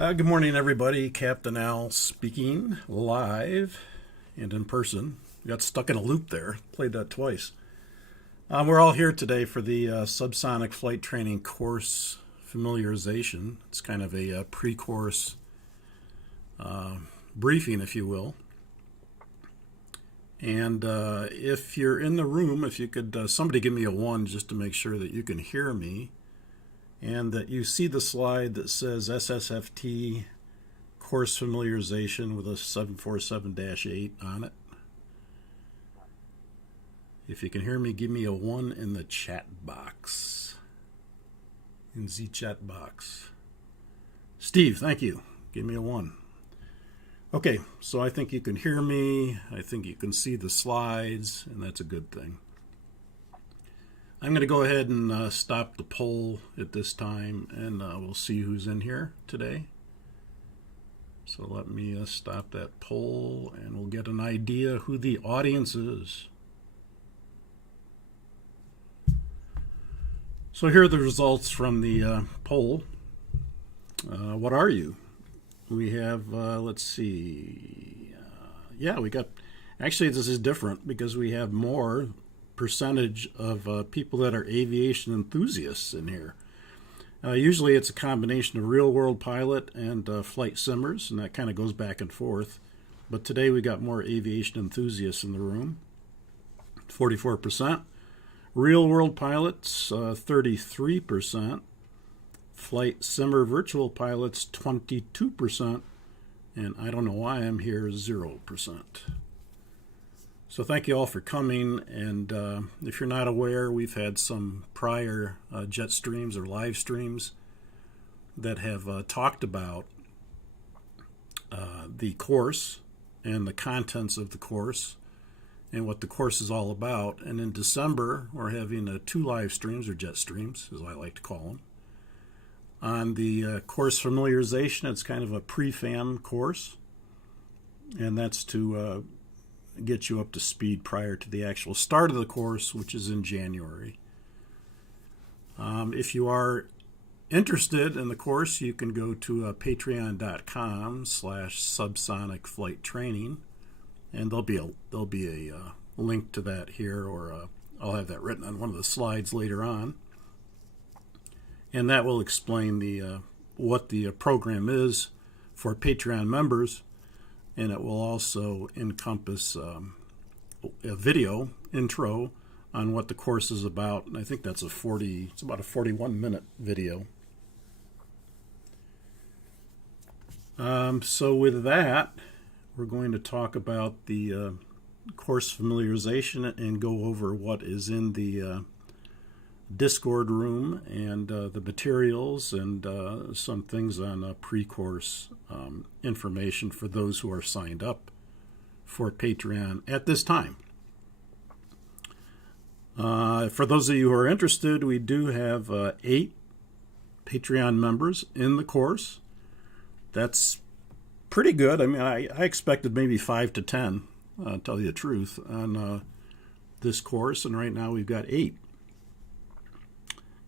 Good morning, everybody. Captain Al speaking live and in person. Got stuck in a loop there. Played that twice. We're all here today for the Subsonic Flight Training course Familiarization. It's kind of a pre-course briefing, if you will. And if you're in the room, if you could, somebody give me a 1 just to make sure that you can hear me. And that you see the slide that says SSFT Course Familiarization with a 747-8 on it. If you can hear me, give me a 1 in the chat box. In the chat box. Steve, thank you. Give me a 1. Okay, so I think you can hear me. I think you can see the slides, and that's a good thing. I'm going to go ahead and stop the poll at this time, and we'll see who's in here today. So let me stop that poll, and we'll get an idea who the audience is. So here are the results from the poll. What are you? We have, let's see, we got, actually this is different because we have more percentage of people that are aviation enthusiasts in here. Usually it's a combination of real-world pilot and flight simmers, and that kind of goes back and forth. But today we got more aviation enthusiasts in the room, 44%. Real-world pilots, 33%. Flight simmer virtual pilots, 22%. And I don't know why I'm here, 0%. So thank you all for coming, and if you're not aware, we've had some prior jet streams or live streams that have talked about the course and the contents of the course and what the course is all about. And in December, we're having 2 live streams, or jet streams, as I like to call them, on the course Familiarization. It's kind of a pre-fam course, and that's to get you up to speed prior to the actual start of the course, which is in January. If you are interested in the course, you can go to patreon.com/subsonic flight training, and there'll be a link to that here, or I'll have that written on one of the slides later on, and that will explain the what the program is for Patreon members. And it will also encompass a video intro on what the course is about. And I think that's it's about a 41-minute video. So with that, we're going to talk about the course familiarization and go over what is in the Discord room and the materials and some things on pre-course information for those who are signed up for Patreon at this time. For those of you who are interested, we do have 8 Patreon members in the course. That's pretty good. I mean, I expected maybe 5 to 10, to tell you the truth, on this course, and right now we've got 8.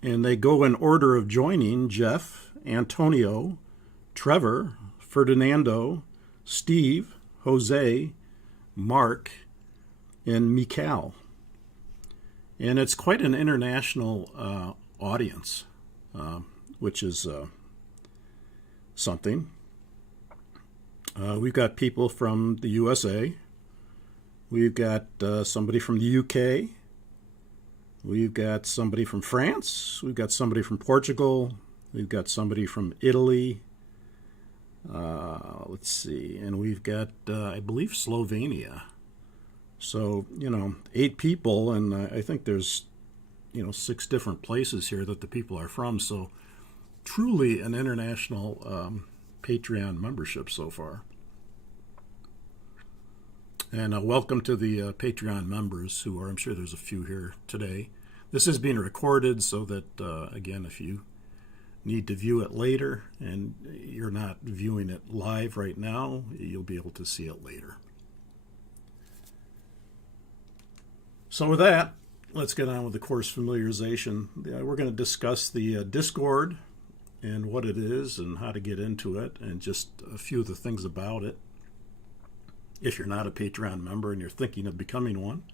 And they go in order of joining: Jeff, Antonio, Trevor, Ferdinando, Steve, Jose, Mark, and Mikal. And it's quite an international audience, which is something. We've got people from the USA. We've got somebody from the UK. We've got somebody from France. We've got somebody from Portugal. We've got somebody from Italy. Let's see. And we've got, I believe, Slovenia. So, 8 people, and I think there's, 6 different places here that the people are from. So, truly an international Patreon membership so far. And welcome to the Patreon members who are, I'm sure there's a few here today. This is being recorded so that, again, if you need to view it later and you're not viewing it live right now, you'll be able to see it later. So with that, let's get on with the course familiarization. We're going to discuss the Discord and what it is and how to get into it and just a few of the things about it. If you're not a Patreon member and you're thinking of becoming one,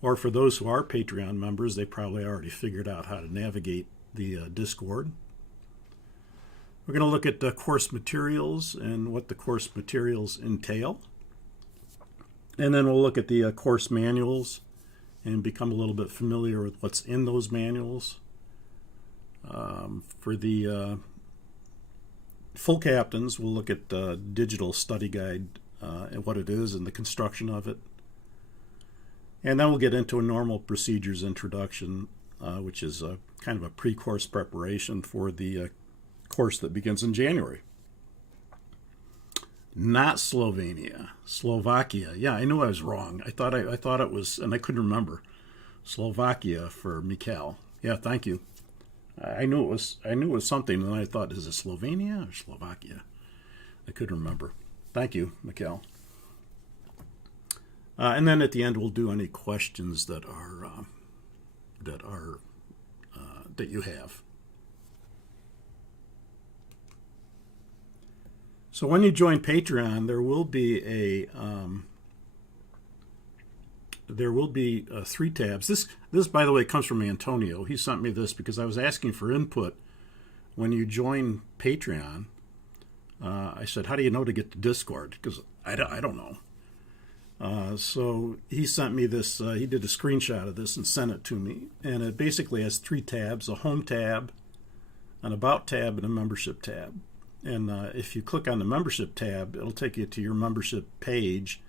or for those who are Patreon members, they probably already figured out how to navigate the Discord. We're going to look at the course materials and what the course materials entail. And then we'll look at the course manuals and become a little bit familiar with what's in those manuals. For the full captains, we'll look at digital study guide and what it is and the construction of it. And then we'll get into a normal procedures introduction, which is kind of a pre-course preparation for the course that begins in January. Not Slovenia, Slovakia. Yeah, I knew I was wrong. I thought it was, and I couldn't remember. Slovakia for Mikhail. Yeah, thank you. I knew it was something, and I thought, is it Slovenia or Slovakia? I couldn't remember. Thank you, Mikhail. And then at the end, we'll do any questions that you have. So when you join Patreon, there will be three tabs. This, by the way, comes from Antonio. He sent me this because I was asking for input when you join Patreon. I said, how do you know to get to Discord? Because I don't know. So he sent me this. He did a screenshot of this and sent it to me. And it basically has three tabs: a home tab, an about tab, and a membership tab. And if you click on the membership tab, it'll take you to your membership page.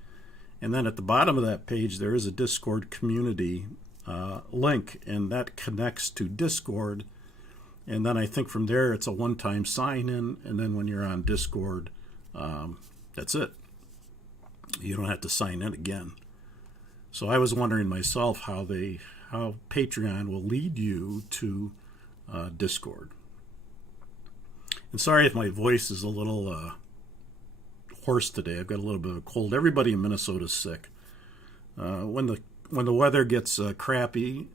And then at the bottom of that page, there is a Discord community link, and that connects to Discord. And then I think from there, it's a one-time sign-in. And then when you're on Discord, that's it. You don't have to sign in again. So I was wondering myself how Patreon will lead you to Discord. And sorry if my voice is a little hoarse today. I've got a little bit of a cold. Everybody in Minnesota is sick. When the weather gets crappy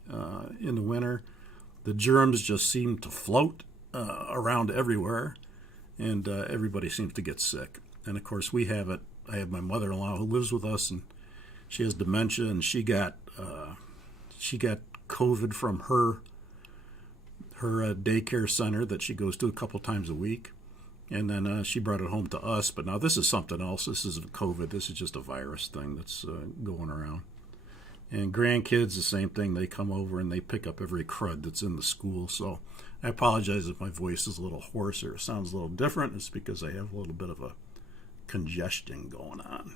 in the winter, the germs just seem to float around everywhere, and everybody seems to get sick. And of course, we have it. I have my mother-in-law who lives with us, and she has dementia, and she got COVID from her daycare center that she goes to a couple times a week, and then she brought it home to us. But now this is something else. This isn't COVID. This is just a virus thing that's going around. And grandkids, the same thing. They come over and they pick up every crud that's in the school. So I apologize if my voice is a little hoarse or it sounds a little different. It's because I have a little bit of a congestion going on.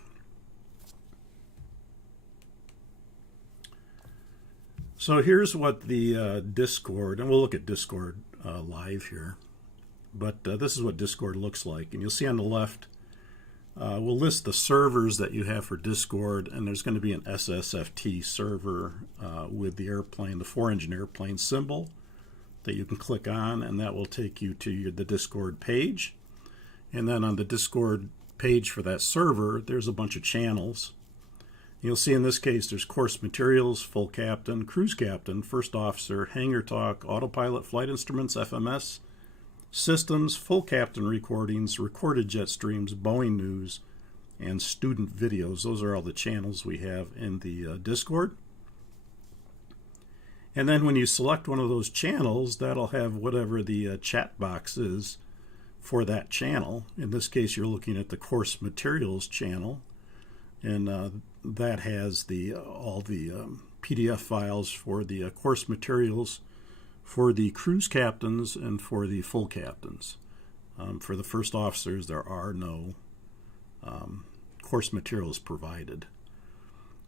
So here's what the Discord, and we'll look at Discord live here, but this is what Discord looks like. And you'll see on the left, we'll list the servers that you have for Discord, and there's going to be an SSFT server with the airplane, the 4-engine airplane symbol that you can click on, and that will take you to the Discord page. And then on the Discord page for that server, there's a bunch of channels. You'll see in this case there's course materials, full captain, cruise captain, first officer, hangar talk, autopilot, flight instruments, FMS, systems, full captain recordings, recorded jet streams, Boeing news, and student videos. Those are all the channels we have in the Discord. And then when you select one of those channels, that'll have whatever the chat box is for that channel. In this case, you're looking at the course materials channel, and that has all the PDF files for the course materials for the cruise captains and for the full captains. For the first officers, there are no course materials provided.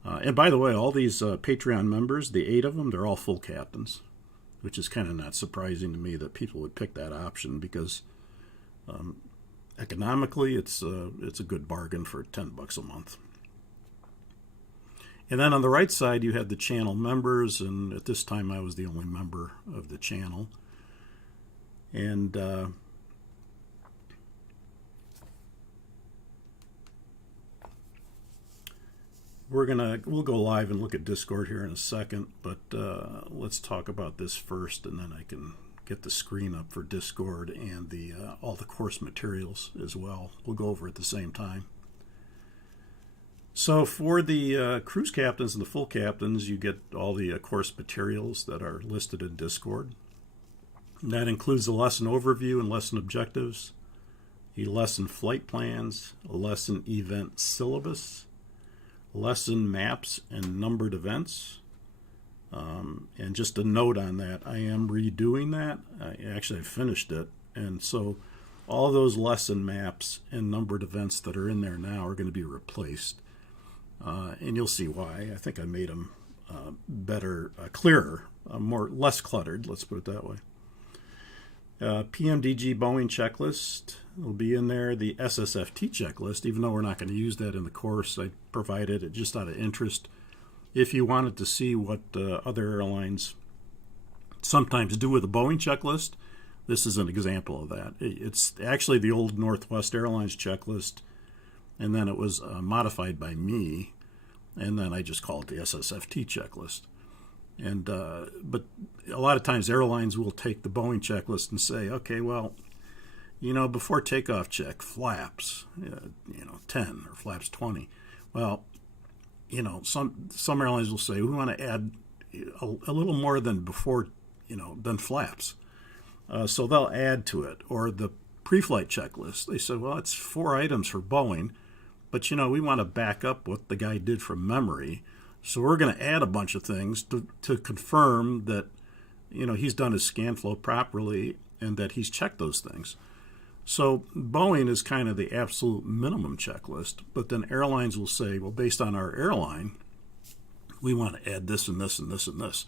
And by the way, all these Patreon members, the 8 of them, they're all full captains, which is kind of not surprising to me that people would pick that option because economically it's a good bargain for $10 a month. And then on the right side, you have the channel members, and at this time I was the only member of the channel. And we'll go live and look at Discord here in a second, but let's talk about this first, and then I can get the screen up for Discord and the all the course materials as well. We'll go over at the same time. So for the cruise captains and the full captains, you get all the course materials that are listed in Discord. And that includes a lesson overview and lesson objectives, a lesson flight plans, a lesson event syllabus, lesson maps and numbered events. And just a note on that, I am redoing that. I finished it. And so all those lesson maps and numbered events that are in there now are going to be replaced. And you'll see why. I think I made them better, clearer, less cluttered, let's put it that way. PMDG Boeing checklist will be in there. The SSFT checklist, even though we're not going to use that in the course, I provided it just out of interest. If you wanted to see what other airlines sometimes do with a Boeing checklist, this is an example of that. It's actually the old Northwest Airlines checklist, and then it was modified by me, and then I just call it the SSFT checklist. And but a lot of times airlines will take the Boeing checklist and say, okay, well, before takeoff check, flaps, 10 or flaps 20. Well, some airlines will say we want to add a little more than before, than flaps. So they'll add to it. Or the pre-flight checklist, they say, well, it's 4 items for Boeing, but we want to back up what the guy did from memory. So we're going to add a bunch of things to confirm that, he's done his scan flow properly and that he's checked those things. So Boeing is kind of the absolute minimum checklist, but then airlines will say, well, based on our airline, we want to add this and this and this and this.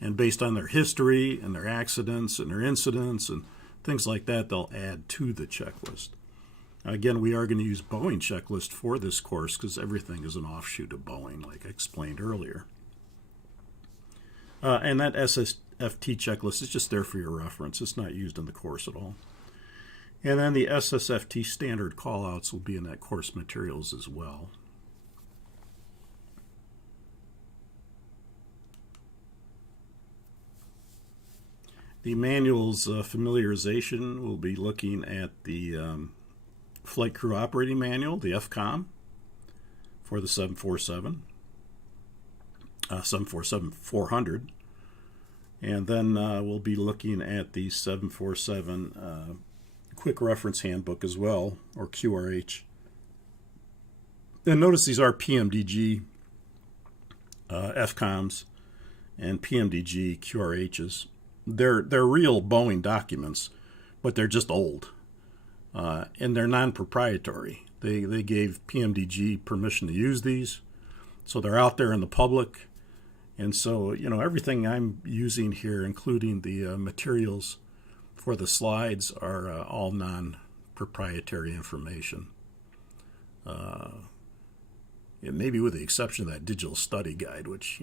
And based on their history and their accidents and their incidents and things like that, they'll add to the checklist. Again, we are going to use Boeing checklist for this course because everything is an offshoot of Boeing, like I explained earlier. And that SSFT checklist is just there for your reference. It's not used in the course at all. And then the SSFT standard callouts will be in that course materials as well. The manual's familiarization will be looking at the Flight Crew Operating Manual, the FCOM, for the 747, 747-400. And then we'll be looking at the 747 Quick Reference Handbook as well, or QRH. And notice these are PMDG FCOMs and PMDG QRHs. They're real Boeing documents, but they're just old. And they're non-proprietary. They gave PMDG permission to use these, so they're out there in the public. And so, everything I'm using here, including the materials for the slides, are all non-proprietary information. Maybe with the exception of that digital study guide, which,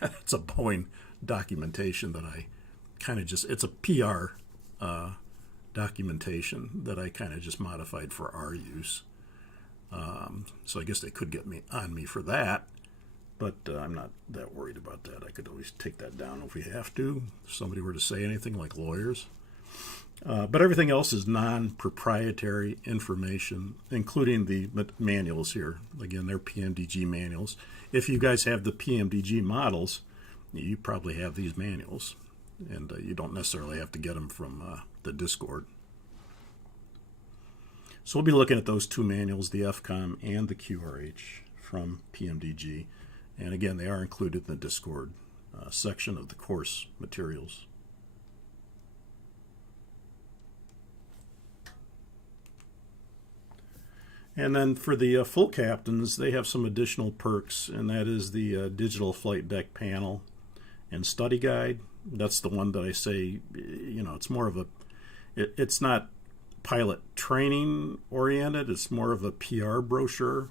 it's a Boeing documentation that I kind of it's a PR documentation that I kind of just modified for our use. So I guess they could get on me for that, but I'm not that worried about that. I could always take that down if we have to, if somebody were to say anything, like lawyers. But everything else is non-proprietary information, including the manuals here. Again, they're PMDG manuals. If you guys have the PMDG models, you probably have these manuals, and you don't necessarily have to get them from the Discord. So we'll be looking at those two manuals, the FCOM and the QRH from PMDG. And again, they are included in the Discord section of the course materials. And then for the full captains, they have some additional perks, and that is the digital flight deck panel and study guide. That's the one that I say, it's more of it's not pilot training oriented, it's more of a PR brochure.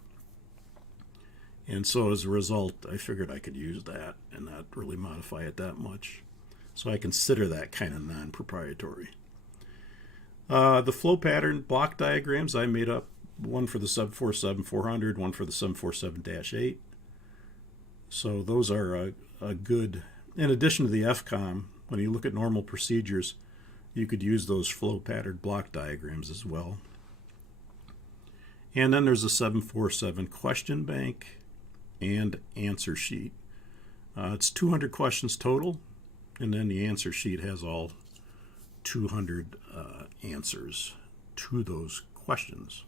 And so as a result, I figured I could use that and not really modify it that much. So I consider that kind of non-proprietary. The flow pattern block diagrams I made up, one for the 747-400, one for the 747-8. So those are a good, in addition to the FCOM, when you look at normal procedures, you could use those flow pattern block diagrams as well. And then there's a 747 question bank and answer sheet. It's 200 questions total, and then the answer sheet has all 200 answers to those questions.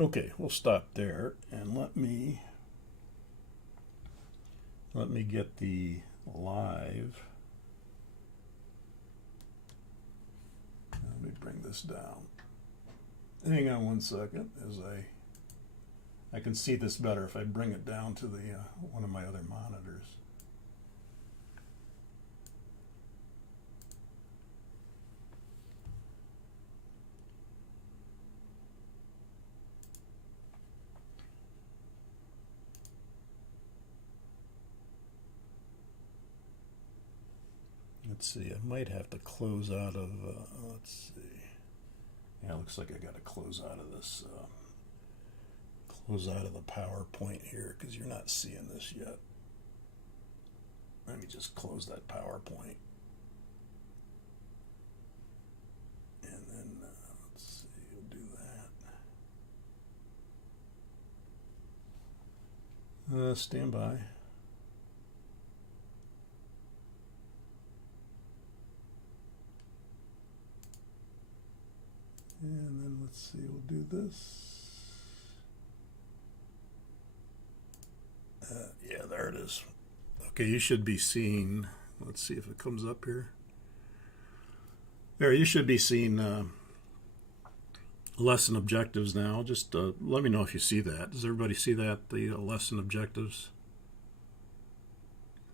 Okay, we'll stop there, and let me get the live. Let me bring this down. Hang on one second, as I can see this better if I bring it down to the one of my other monitors. Let's see, I might have to close out of, let's see. Yeah, it looks like I got to close out of this, close out of the PowerPoint here because you're not seeing this yet. Let me just close that PowerPoint. And then, let's see, we'll do that. Stand by. And then let's see, we'll do this. Yeah, there it is. Okay, you should be seeing, let's see if it comes up here. There, you should be seeing lesson objectives now. Just let me know if you see that. Does everybody see that, the lesson objectives?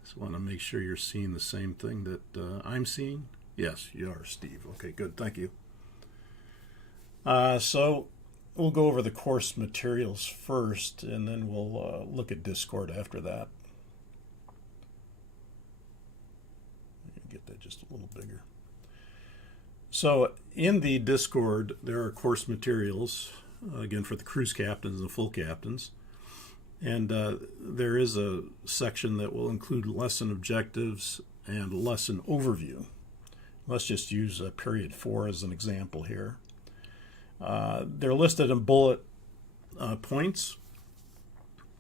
Just want to make sure you're seeing the same thing that I'm seeing. Yes, you are, Steve. Okay, good, thank you. So we'll go over the course materials first, and then we'll look at Discord after that. Get that just a little bigger. So in the Discord, there are course materials, again, for the cruise captains and full captains. And there is a section that will include lesson objectives and lesson overview. Let's just use period 4 as an example here. They're listed in bullet points,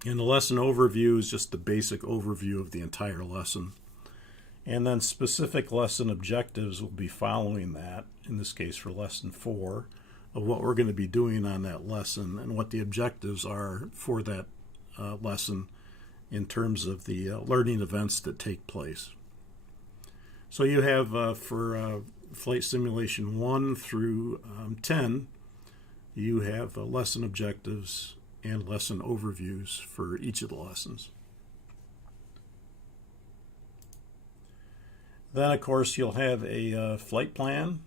and the lesson overview is just the basic overview of the entire lesson. And then specific lesson objectives will be following that, in this case for lesson 4, of what we're going to be doing on that lesson and what the objectives are for that lesson in terms of the learning events that take place. So you have for Flight Simulation 1 through 10, you have lesson objectives and lesson overviews for each of the lessons. Then, of course, you'll have a flight plan.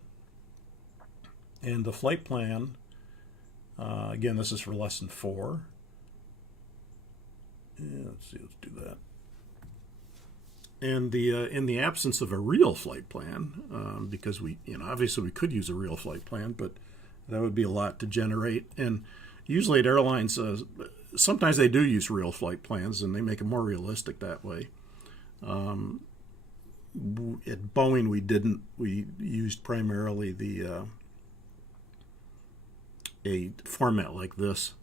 And the flight plan, again, this is for lesson 4. Yeah, let's see, let's do that. And in the absence of a real flight plan, because we, obviously we could use a real flight plan, but that would be a lot to generate. And usually at airlines, sometimes they do use real flight plans, and they make them more realistic that way. At Boeing, we didn't. We used primarily a format like this,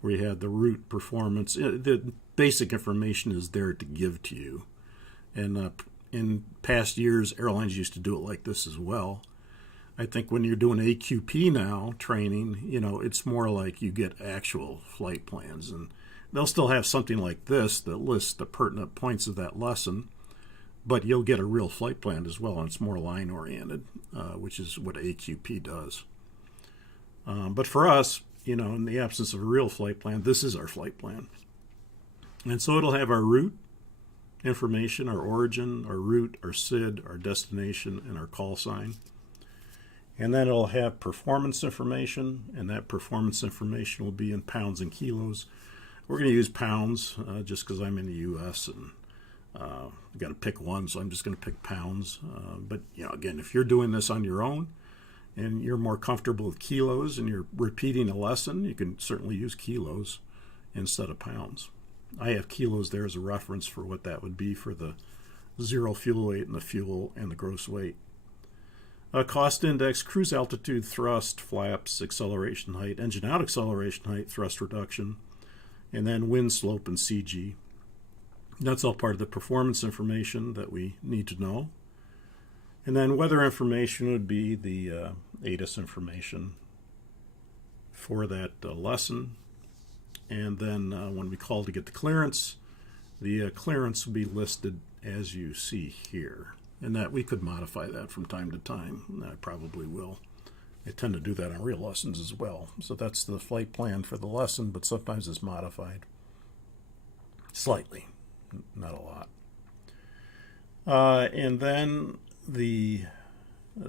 where you had the route performance. The basic information is there to give to you. And in past years, airlines used to do it like this as well. I think when you're doing AQP now, training, it's more like you get actual flight plans. And they'll still have something like this that lists the pertinent points of that lesson, but you'll get a real flight plan as well, and it's more line-oriented, which is what AQP does. But for us, in the absence of a real flight plan, this is our flight plan. And so it'll have our route information, our origin, our route, our SID, our destination, and our call sign. And then it'll have performance information, and that performance information will be in pounds and kilos. We're going to use pounds just because I'm in the U.S. and I've got to pick one, so I'm just going to pick pounds. But, again, if you're doing this on your own and you're more comfortable with kilos and you're repeating a lesson, you can certainly use kilos instead of pounds. I have kilos there as a reference for what that would be for the zero fuel weight and the fuel and the gross weight. Cost index, cruise altitude, thrust, flaps, acceleration height, engine out acceleration height, thrust reduction, and then wind slope and CG. That's all part of the performance information that we need to know. And then weather information would be the ATIS information for that lesson. And then when we call to get the clearance would be listed as you see here. And that we could modify that from time to time. And I probably will. I tend to do that on real lessons as well. So that's the flight plan for the lesson, but sometimes it's modified slightly, not a lot. And then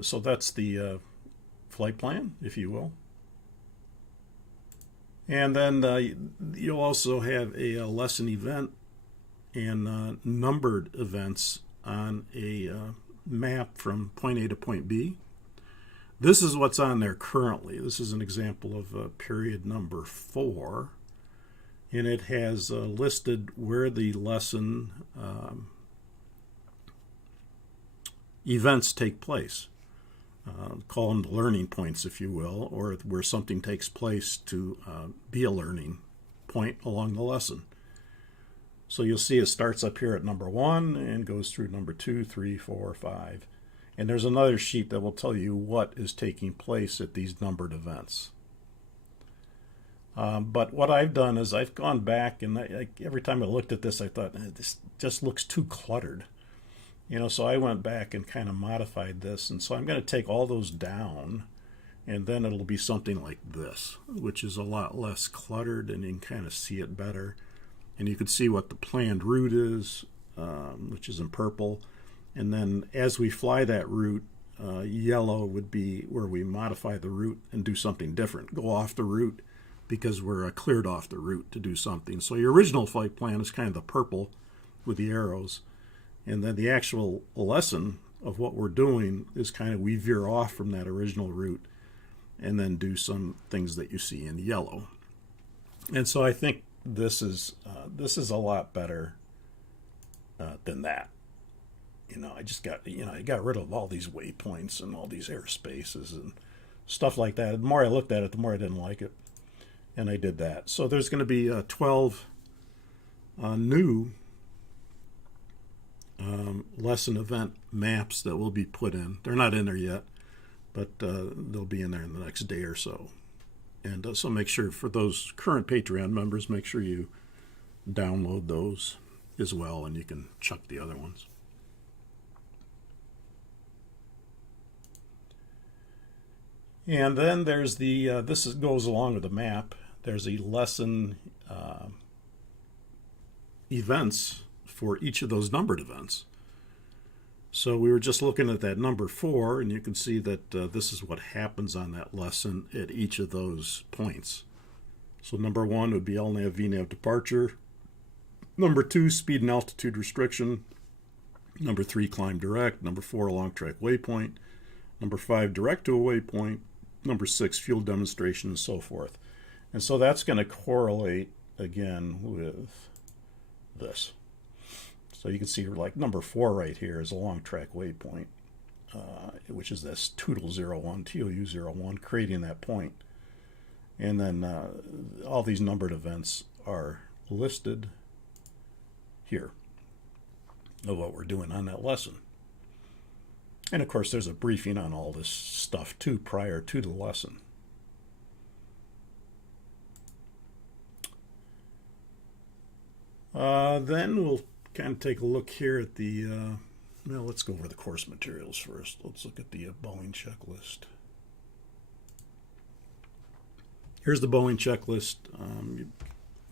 so that's the flight plan, if you will. And then you'll also have a lesson event and numbered events on a map from point A to point B. This is what's on there currently. This is an example of period number 4. And it has listed where the lesson events take place. Call them the learning points, if you will, or where something takes place to be a learning point along the lesson. So you'll see it starts up here at number 1 and goes through number 2, 3, 4, 5. And there's another sheet that will tell you what is taking place at these numbered events. But what I've done is I've gone back, and every time I looked at this, I thought, this just looks too cluttered. So I went back and kind of modified this. And so I'm going to take all those down, and then it'll be something like this, which is a lot less cluttered, and you can kind of see it better. And you can see what the planned route is, which is in purple. And then as we fly that route, yellow would be where we modify the route and do something different, go off the route because we're cleared off the route to do something. So your original flight plan is kind of the purple with the arrows. And then the actual lesson of what we're doing is kind of we veer off from that original route and then do some things that you see in yellow. And so I think this is a lot better than that. I just got I got rid of all these waypoints and all these airspaces and stuff like that. The more I looked at it, the more I didn't like it, and I did that. So there's going to be 12 new lesson event maps that will be put in. They're not in there yet, but they'll be in there in the next day or so. And so make sure for those current Patreon members, make sure you download those as well, and you can chuck the other ones. And then there's this goes along with the map. There's a lesson events for each of those numbered events. So we were just looking at that number 4, and you can see that this is what happens on that lesson at each of those points. So number 1 would be LNAV, VNAV departure. Number 2, speed and altitude restriction. Number 3, climb direct. Number 4, long track waypoint. Number 5, direct to a waypoint. Number 6, fuel demonstration, and so forth. And so that's going to correlate again with this. So you can see like number 4 right here is a long track waypoint, which is this TOOTLE01, TOU01, creating that point. And then all these numbered events are listed here of what we're doing on that lesson. And of course there's a briefing on all this stuff too prior to the lesson. Then we'll kind of take a look here at the, well, let's go over the course materials first. Let's look at the Boeing checklist. Here's the Boeing checklist.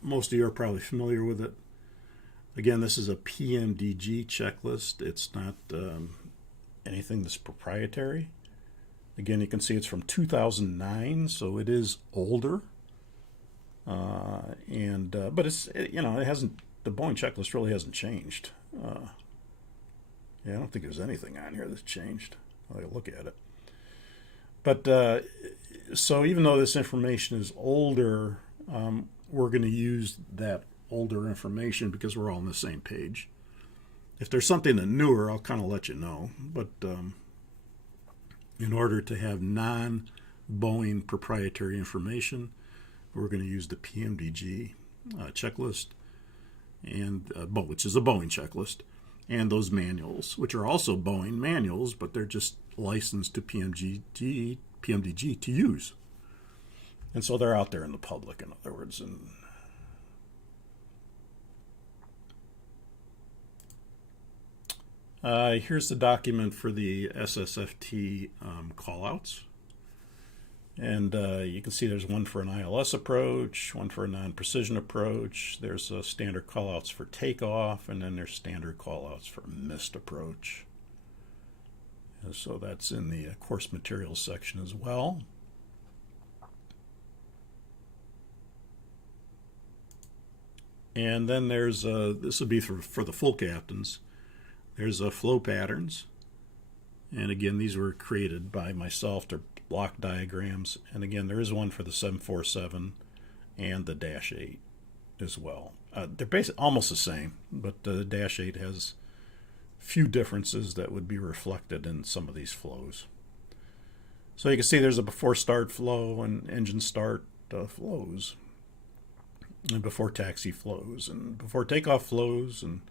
Most of you are probably familiar with it. Again, this is a PMDG checklist. It's not anything that's proprietary. Again, you can see it's from 2009, so it is older. But it's, it hasn't, the Boeing checklist really hasn't changed. Yeah, I don't think there's anything on here that's changed. I'll take a look at it. But so even though this information is older, we're going to use that older information because we're all on the same page. If there's something that newer, I'll kind of let you know. But in order to have non-Boeing proprietary information, we're going to use the PMDG checklist, and which is a Boeing checklist, and those manuals, which are also Boeing manuals, but they're just licensed to PMDG to use. And so they're out there in the public, in other words. And here's the document for the SSFT callouts. And you can see there's one for an ILS approach, one for a non-precision approach. There's standard callouts for takeoff, and then there's standard callouts for missed approach. And so that's in the course materials section as well. And then there's, this would be for the full captains, there's flow patterns. And again, these were created by myself. They're block diagrams. And again, there is one for the 747 and the Dash 8 as well. They're basically almost the same, but the Dash 8 has few differences that would be reflected in some of these flows. So you can see there's a before start flow and engine start flows, and before taxi flows, and before takeoff flows, and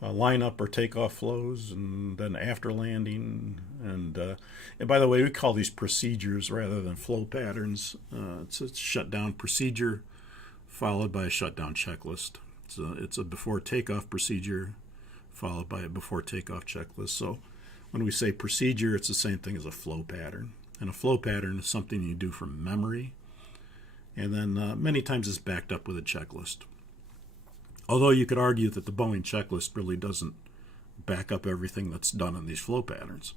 line up or takeoff flows, and then after landing. And by the way, we call these procedures rather than flow patterns. It's a shutdown procedure followed by a shutdown checklist. It's a before takeoff procedure followed by a before takeoff checklist. So when we say procedure, it's the same thing as a flow pattern. And a flow pattern is something you do from memory, and then many times it's backed up with a checklist. Although you could argue that the Boeing checklist really doesn't back up everything that's done in these flow patterns.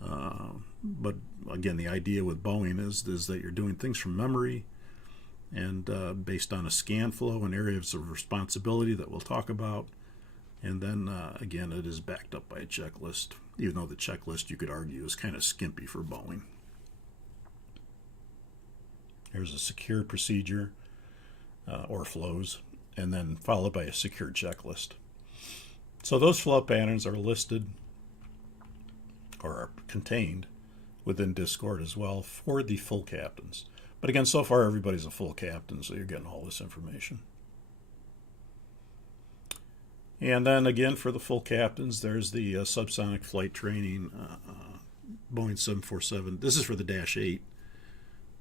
But again, the idea with Boeing is that you're doing things from memory and based on a scan flow and areas of responsibility that we'll talk about. And then, again, it is backed up by a checklist, even though the checklist, you could argue, is kind of skimpy for Boeing. Here's a secure procedure or flows, and then followed by a secure checklist. So those flow patterns are listed or are contained within Discord as well for the full captains. But again, so far everybody's a full captain, so you're getting all this information. And then again, for the full captains, there's the subsonic flight training, Boeing 747. This is for the Dash 8.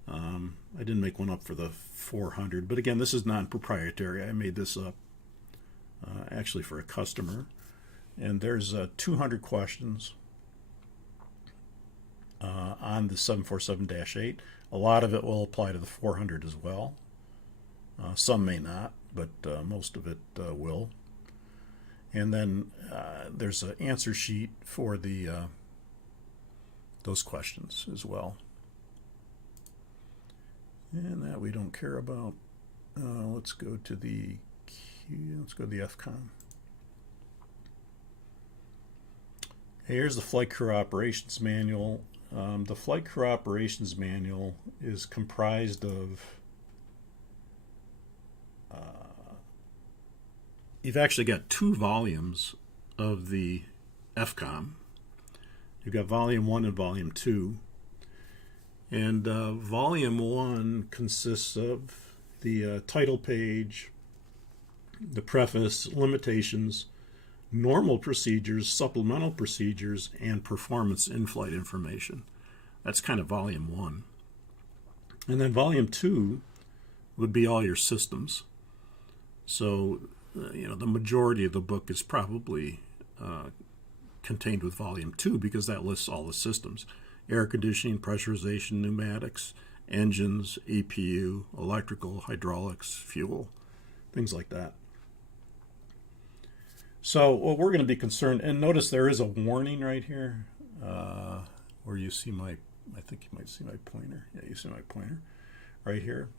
I didn't make one up for the 400, but again, this is non-proprietary. I made this up actually for a customer. And there's 200 questions on the 747-8. A lot of it will apply to the 400 as well. Some may not, but most of it will. And then there's an answer sheet for the those questions as well. And that we don't care about. Let's go to the FCOM. Here's the Flight Crew Operations Manual. The Flight Crew Operations Manual is comprised of you've actually got 2 volumes of the FCOM. You've got Volume 1 and Volume 2. And Volume 1 consists of the title page, the preface, limitations, normal procedures, supplemental procedures, and performance in-flight information. That's kind of Volume 1. And then Volume 2 would be all your systems. So, the majority of the book is probably contained with Volume 2 because that lists all the systems. Air conditioning, pressurization, pneumatics, engines, EPU, electrical, hydraulics, fuel, things like that. So what we're going to be concerned, and notice there is a warning right here where you see I think you might see my pointer. Yeah, you see my pointer right here.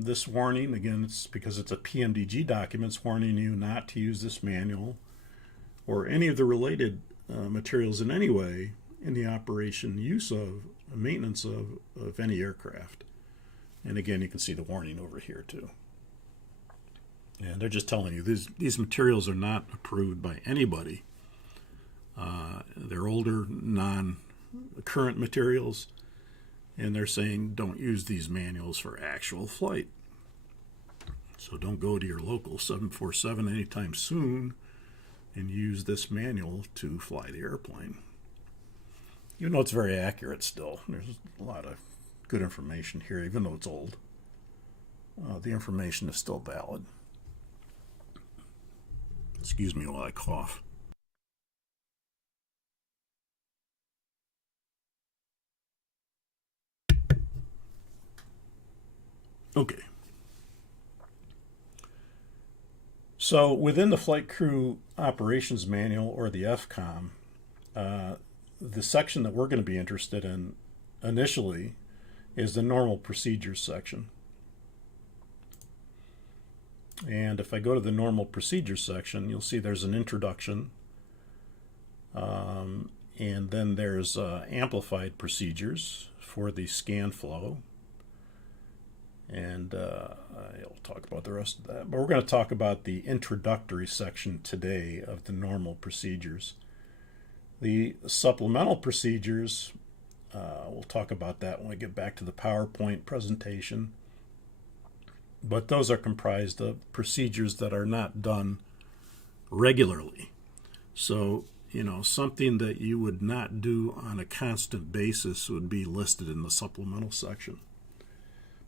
This warning, again, it's because it's a PMDG document, it's warning you not to use this manual or any of the related materials in any way in the operation, use of, maintenance of any aircraft. And again, you can see the warning over here too. And they're just telling you these materials are not approved by anybody. They're older, non-current materials, and they're saying don't use these manuals for actual flight. So don't go to your local 747 anytime soon and use this manual to fly the airplane. Even though it's very accurate still, there's a lot of good information here, even though it's old. The information is still valid. Excuse me while I cough. Okay. So within the Flight Crew Operations Manual, or the FCOM, the section that we're going to be interested in initially is the normal procedures section. And if I go to the normal procedures section, you'll see there's an introduction, and then there's amplified procedures for the scan flow. And I'll talk about the rest of that. But we're going to talk about the introductory section today of the normal procedures. The supplemental procedures, we'll talk about that when we get back to the PowerPoint presentation. But those are comprised of procedures that are not done regularly. So, something that you would not do on a constant basis would be listed in the supplemental section.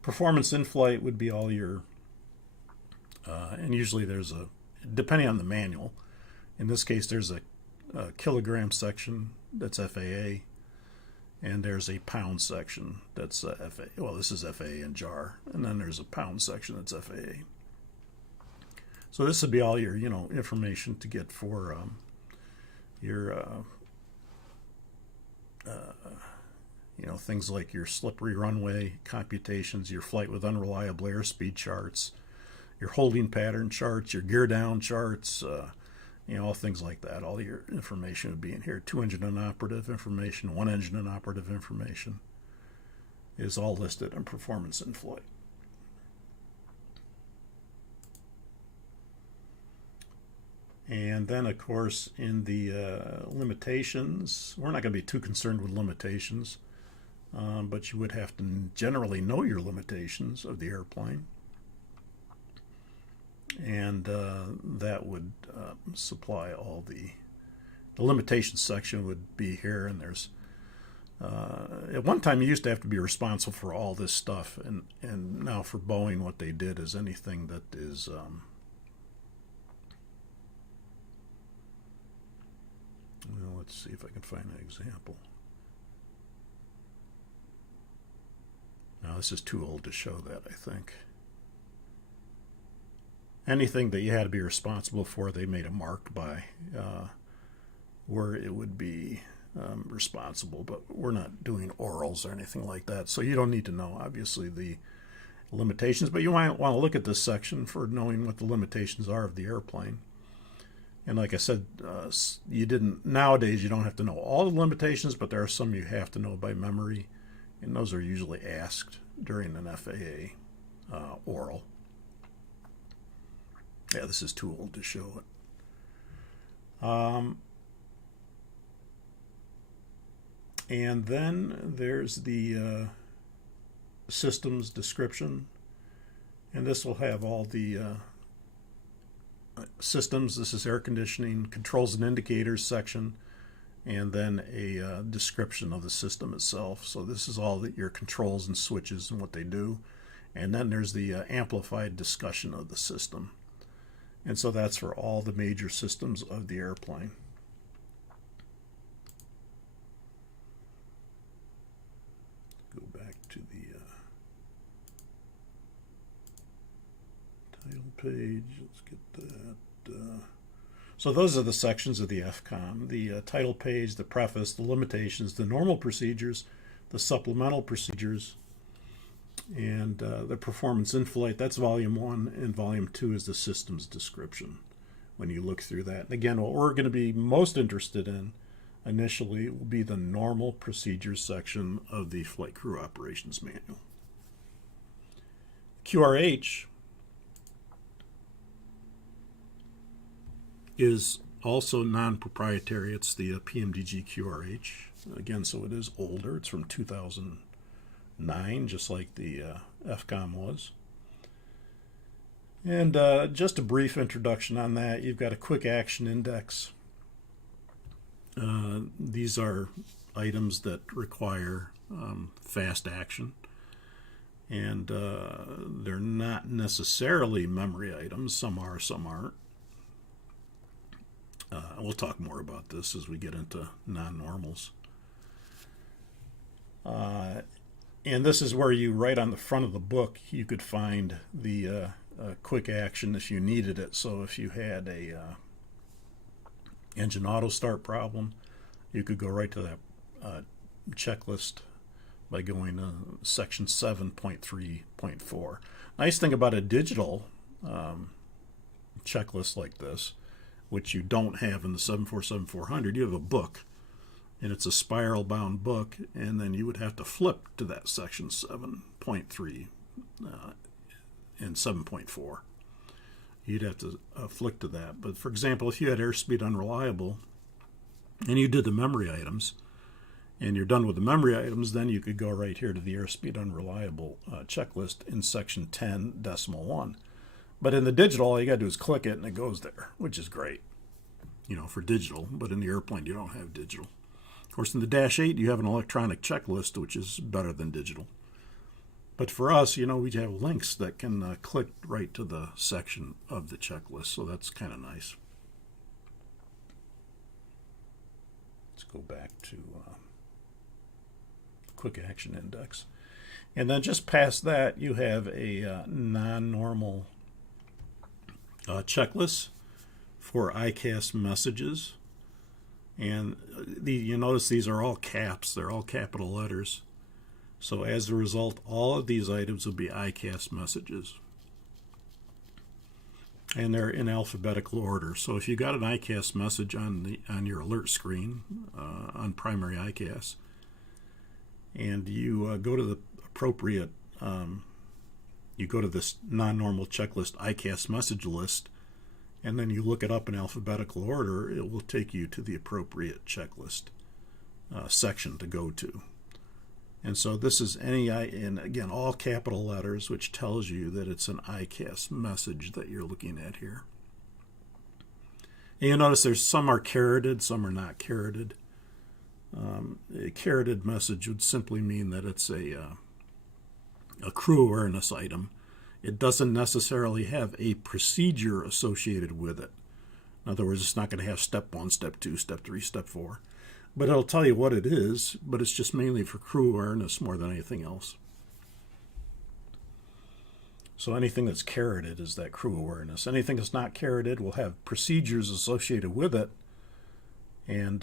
Performance in flight would be all your, and usually there's depending on the manual, in this case there's a kilogram section that's FAA, and there's a pound section that's FAA. Well, this is FAA and JAR, and then there's a pound section that's FAA. So this would be all your, information to get for your, things like your slippery runway computations, your flight with unreliable airspeed charts, your holding pattern charts, your gear down charts, all things like that. All your information would be in here. 2-engine inoperative information, 1-engine inoperative information is all listed in performance in flight. And then, of course, in the limitations, we're not going to be too concerned with limitations, but you would have to generally know your limitations of the airplane. And that would supply all the limitations section would be here. And there's at one time you used to have to be responsible for all this stuff, and now for Boeing what they did is anything that is well, let's see if I can find an example. Now this is too old to show that, I think. Anything that you had to be responsible for, they made a mark by where it would be responsible, but we're not doing orals or anything like that, so you don't need to know, obviously, the limitations, but you might want to look at this section for knowing what the limitations are of the airplane. And like I said, nowadays you don't have to know all the limitations, but there are some you have to know by memory, and those are usually asked during an FAA oral. Yeah, this is too old to show it. And then there's the systems description, and this will have all the systems. This is air conditioning, controls and indicators section, and then a description of the system itself. So this is all your controls and switches and what they do. And then there's the amplified discussion of the system. And so that's for all the major systems of the airplane. Go back to the title page. Let's get that. So those are the sections of the FCOM. The title page, the preface, the limitations, the normal procedures, the supplemental procedures, and the performance in flight. That's volume 1, and volume 2 is the systems description when you look through that. And again, what we're going to be most interested in initially will be the normal procedures section of the Flight Crew Operations Manual. QRH is also non-proprietary. It's the PMDG QRH. Again, so it is older. It's from 2009, just like the FCOM was. And just a brief introduction on that. You've got a quick action index. These are items that require fast action. And they're not necessarily memory items. Some are, some aren't. We'll talk more about this as we get into non-normals. And this is where you, right on the front of the book, you could find the quick action if you needed it. So if you had a engine auto start problem, you could go right to that checklist by going to section 7.3.4. Nice thing about a digital checklist like this, which you don't have in the 747-400, you have a book, and it's a spiral bound book, and then you would have to flip to that section 7.3 and 7.4. You'd have to flick to that. But for example, if you had airspeed unreliable and you did the memory items and you're done with the memory items, then you could go right here to the airspeed unreliable checklist in section 10.1. But in the digital, all you got to do is click it and it goes there, which is great, for digital. But in the airplane, you don't have digital. Of course, in the Dash 8, you have an electronic checklist, which is better than digital. But for us, we have links that can click right to the section of the checklist, so that's kind of nice. Let's go back to quick action index. And then just past that, you have a non-normal checklist for ICAS messages. And you notice these are all caps. They're all capital letters. So as a result, all of these items will be ICAS messages. And they're in alphabetical order. So if you got an ICAS message on your alert screen on primary ICAS, and you go to the appropriate, you go to this non-normal checklist ICAS message list, and then you look it up in alphabetical order, it will take you to the appropriate checklist section to go to. And so this is and again, all capital letters, which tells you that it's an ICAS message that you're looking at here. And you'll notice there's some are carroted, some are not carroted. A carroted message would simply mean that it's a crew awareness item. It doesn't necessarily have a procedure associated with it. In other words, it's not going to have step 1, step 2, step 3, step 4. But it'll tell you what it is, but it's just mainly for crew awareness more than anything else. So anything that's carroted is that crew awareness. Anything that's not carroted will have procedures associated with it, and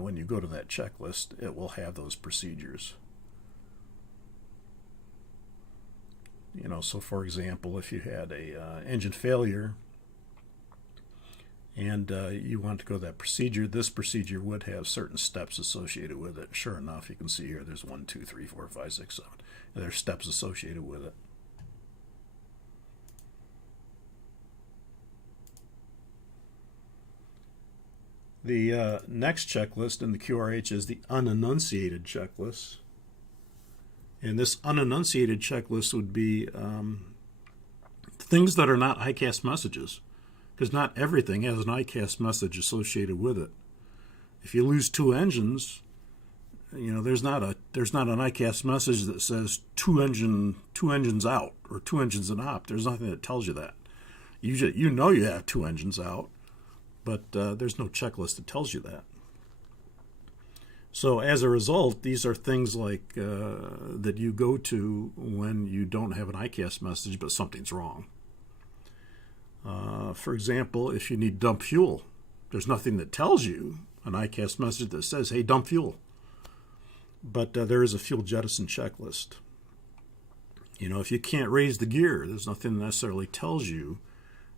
when you go to that checklist, it will have those procedures. So for example, if you had a engine failure and you want to go to that procedure, this procedure would have certain steps associated with it. Sure enough, you can see here there's 1, 2, 3, 4, 5, 6, 7. And there's steps associated with it. The next checklist in the QRH is the unenunciated checklist. And this unenunciated checklist would be things that are not ICAS messages, because not everything has an ICAS message associated with it. If you lose 2 engines, there's not an ICAS message that says two engines out or 2 engines in op. There's nothing that tells you that. You know you have 2 engines out, but there's no checklist that tells you that. So as a result, these are things like that you go to when you don't have an ICAS message, but something's wrong. For example, if you need dump fuel, there's nothing that tells you an ICAS message that says, hey, dump fuel. But there is a fuel jettison checklist. If you can't raise the gear, there's nothing that necessarily tells you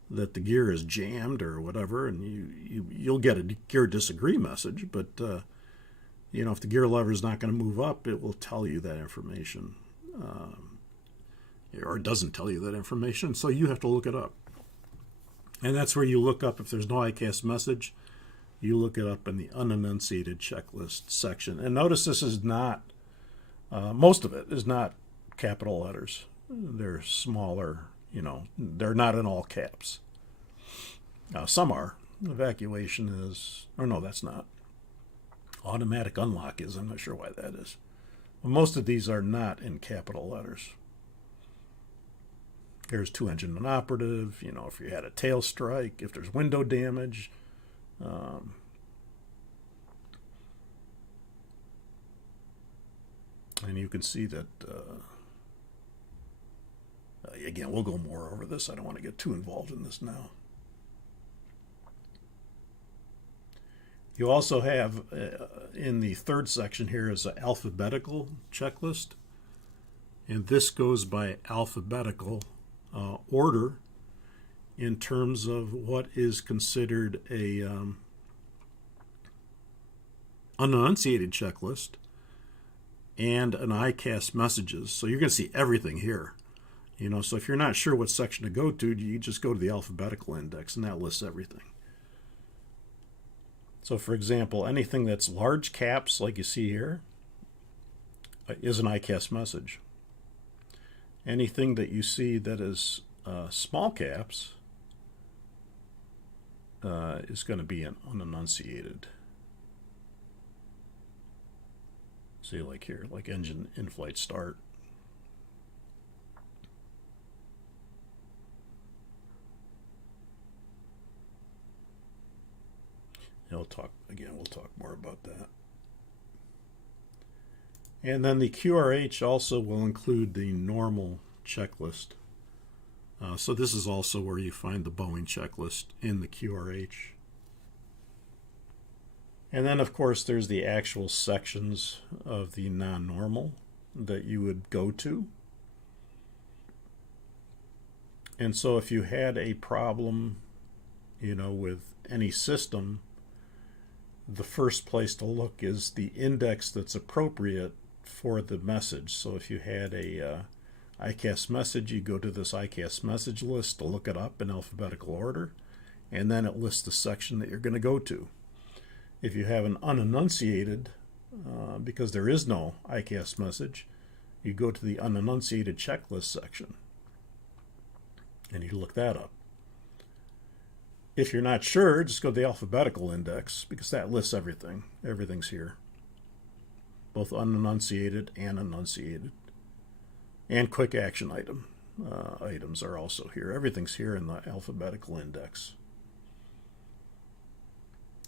that the gear is jammed or whatever, and you'll get a gear disagree message, but if the gear lever is not going to move up, it will tell you that information. or it doesn't tell you that information, so you have to look it up. And that's where you look up, if there's no ICAS message, you look it up in the unenunciated checklist section. And notice this is not, most of it is not capital letters. They're smaller, they're not in all caps. Some are. Evacuation is, or no, that's not. Automatic unlock is, I'm not sure why that is. But most of these are not in capital letters. Here's two-engine inoperative, if you had a tail strike, if there's window damage. And you can see that, again, we'll go more over this. I don't want to get too involved in this now. You also have, in the third section here, is an alphabetical checklist. And this goes by alphabetical order in terms of what is considered a unenunciated checklist and an ICAS messages. So you're going to see everything here. So if you're not sure what section to go to, you just go to the alphabetical index, and that lists everything. So for example, anything that's large caps, like you see here, is an ICAS message. Anything that you see that is small caps is going to be an unenunciated. See, like here, like engine in-flight start. We'll talk more about that. And then the QRH also will include the normal checklist. So this is also where you find the Boeing checklist in the QRH. And then, of course, there's the actual sections of the non-normal that you would go to. And so if you had a problem, with any system, the first place to look is the index that's appropriate for the message. So if you had a ICAS message, you go to this ICAS message list to look it up in alphabetical order, and then it lists the section that you're going to go to. If you have an unenunciated, because there is no ICAS message, you go to the unenunciated checklist section, and you look that up. If you're not sure, just go to the alphabetical index, because that lists everything. Everything's here. Both unenunciated and enunciated. And quick action items are also here. Everything's here in the alphabetical index.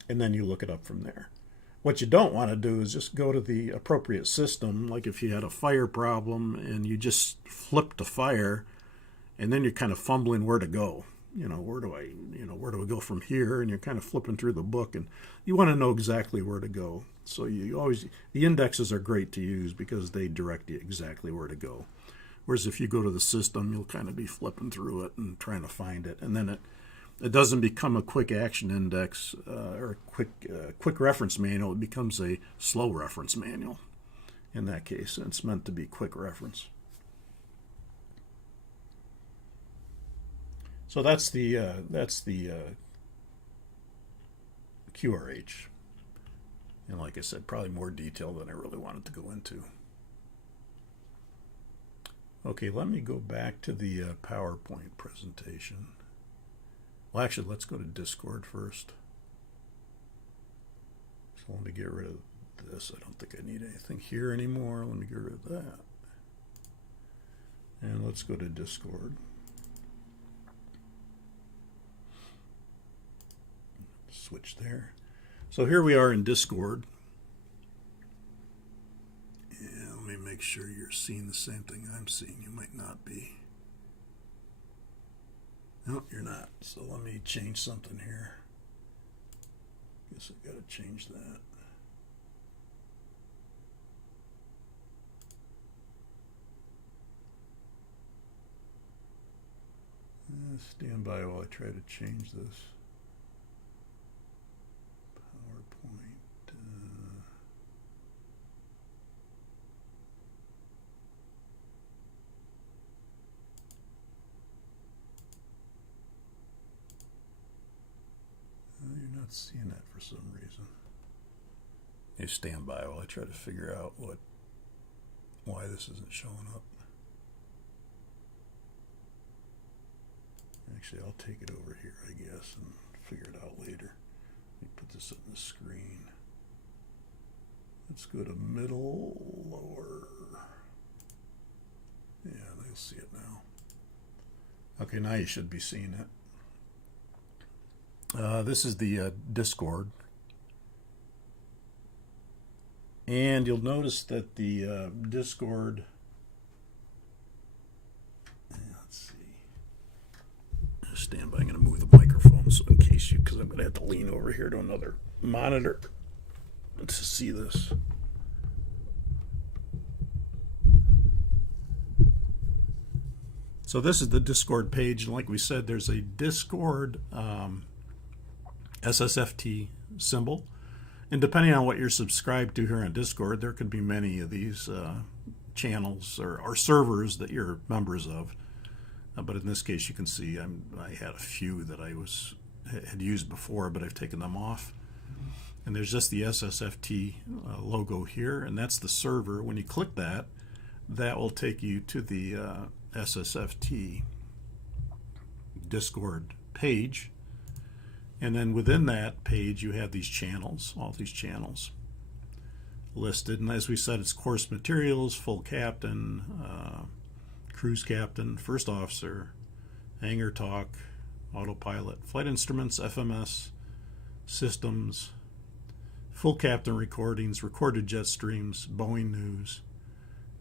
And then you look it up from there. What you don't want to do is just go to the appropriate system, like if you had a fire problem and you just flip to fire, and then you're kind of fumbling where to go. Where do I go from here? And you're kind of flipping through the book, and you want to know exactly where to go. So the indexes are great to use because they direct you exactly where to go. Whereas if you go to the system, you'll kind of be flipping through it and trying to find it, and then it doesn't become a quick action index or a quick reference manual. It becomes a slow reference manual in that case, and it's meant to be quick reference. So that's the QRH, and like I said, probably more detail than I really wanted to go into. Okay, let me go back to the PowerPoint presentation. Well, actually, let's go to Discord first. So let me get rid of this. I don't think I need anything here anymore. Let me get rid of that. And let's go to Discord. Switch there. So here we are in Discord. And let me make sure you're seeing the same thing I'm seeing. You might not be. No, you're not. So let me change something here. Guess I've got to change that. Stand by while I try to change this. PowerPoint. not seeing that for some reason. Hey, stand by while I try to figure out why this isn't showing up. Actually, I'll take it over here, I guess, and figure it out later. Let me put this on the screen. Let's go to middle, lower. Yeah, you'll see it now. Okay, now you should be seeing it. This is the Discord. And you'll notice that the Discord, let's see. Stand by, I'm going to move the microphone so in case because I'm going to have to lean over here to another monitor to see this. So this is the Discord page, and like we said, there's a Discord SSFT symbol. And depending on what you're subscribed to here on Discord, there could be many of these channels or servers that you're members of. But in this case, you can see I had a few that I had used before, but I've taken them off. And there's just the SSFT logo here, and that's the server. When you click that, that will take you to the SSFT Discord page. And then within that page, you have these channels, all these channels listed. And as we said, it's course materials, full captain, cruise captain, first officer, hangar talk, autopilot, flight instruments, FMS, systems, full captain recordings, recorded jet streams, Boeing news,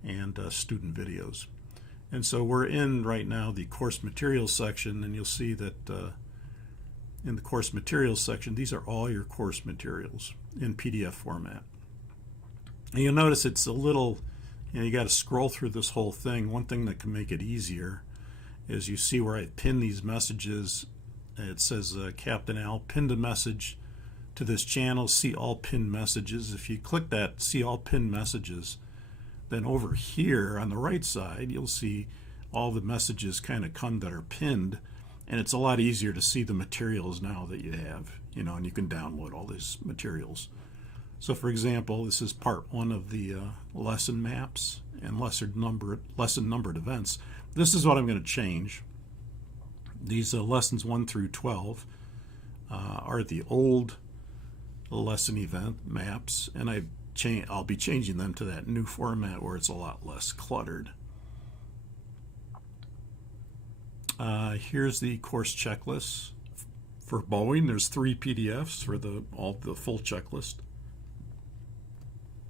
and student videos. And so we're in right now the course materials section, and you'll see that in the course materials section, these are all your course materials in PDF format. And you'll notice it's a little, you got to scroll through this whole thing. One thing that can make it easier is you see where I pin these messages. It says Captain Al pinned a message to this channel, see all pinned messages. If you click that see all pinned messages, then over here on the right side, you'll see all the messages kind of come that are pinned. And it's a lot easier to see the materials now that you have, and you can download all these materials. So for example, this is part 1 of the lesson maps and lesson numbered events. This is what I'm going to change. These lessons 1 through 12 are the old lesson event maps, and I'll be changing them to that new format where it's a lot less cluttered. Here's the course checklist for Boeing. There's 3 PDFs for the full checklist.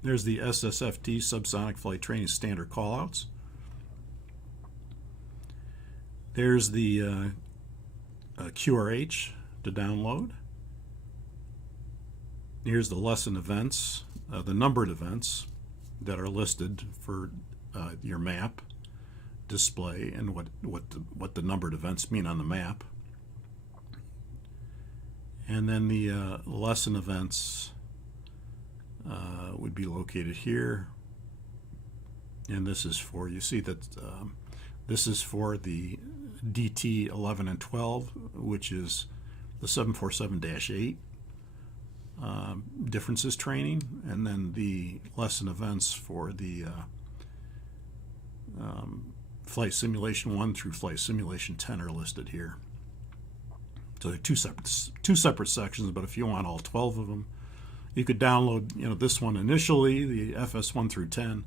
There's the SSFT Subsonic Flight Training Standard Callouts. There's the QRH to download. Here's the lesson events, the numbered events that are listed for your map display and what the numbered events mean on the map. And then the lesson events would be located here, and this is for, you see that this is for the DT 11 and 12, which is the 747-8 differences training, and then the lesson events for the Flight Simulation 1 through Flight Simulation 10 are listed here. So they're two separate sections, but if you want all 12 of them, you could download this one initially, the FS 1 through 10,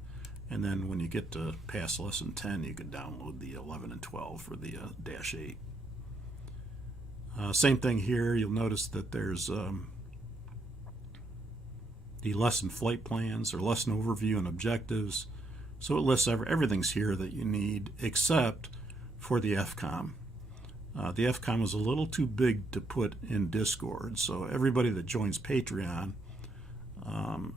and then when you get to past lesson 10, you could download the 11 and 12 for the Dash 8. Same thing here. You'll notice that there's the lesson flight plans or lesson overview and objectives. So it lists everything's here that you need except for the FCOM. The FCOM is a little too big to put in Discord, so everybody that joins Patreon,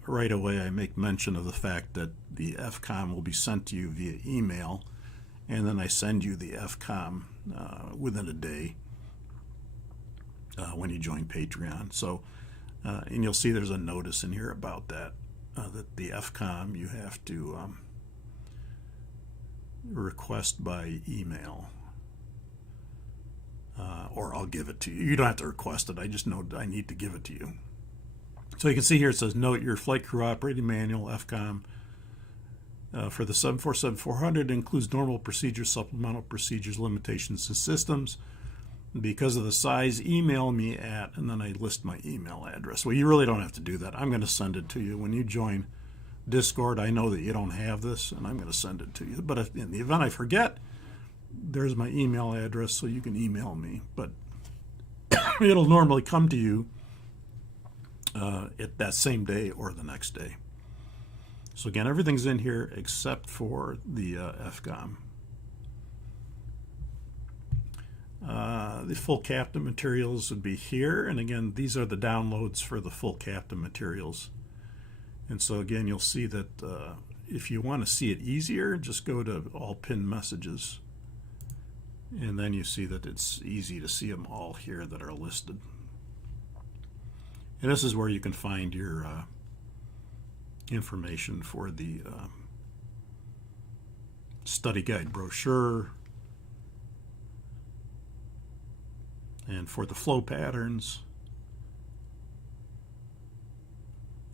right away I make mention of the fact that the FCOM will be sent to you via email, and then I send you the FCOM within a day when you join Patreon. So, and you'll see there's a notice in here about that, that the FCOM you have to request by email. or I'll give it to you. You don't have to request it. I just know I need to give it to you. So you can see here it says, note your flight crew operating manual, FCOM, for the 747-400 includes normal procedures, supplemental procedures, limitations, and systems. Because of the size, email me at, and then I list my email address. Well, you really don't have to do that. I'm going to send it to you. When you join Discord, I know that you don't have this, and I'm going to send it to you. But if in the event I forget, there's my email address, so you can email me. But it'll normally come to you at that same day or the next day. So again, everything's in here except for the FCOM. The full captain materials would be here, and again, these are the downloads for the full captain materials. And so again, you'll see that if you want to see it easier, just go to all pinned messages, and then you see that it's easy to see them all here that are listed. And this is where you can find your information for the study guide brochure, and for the flow patterns,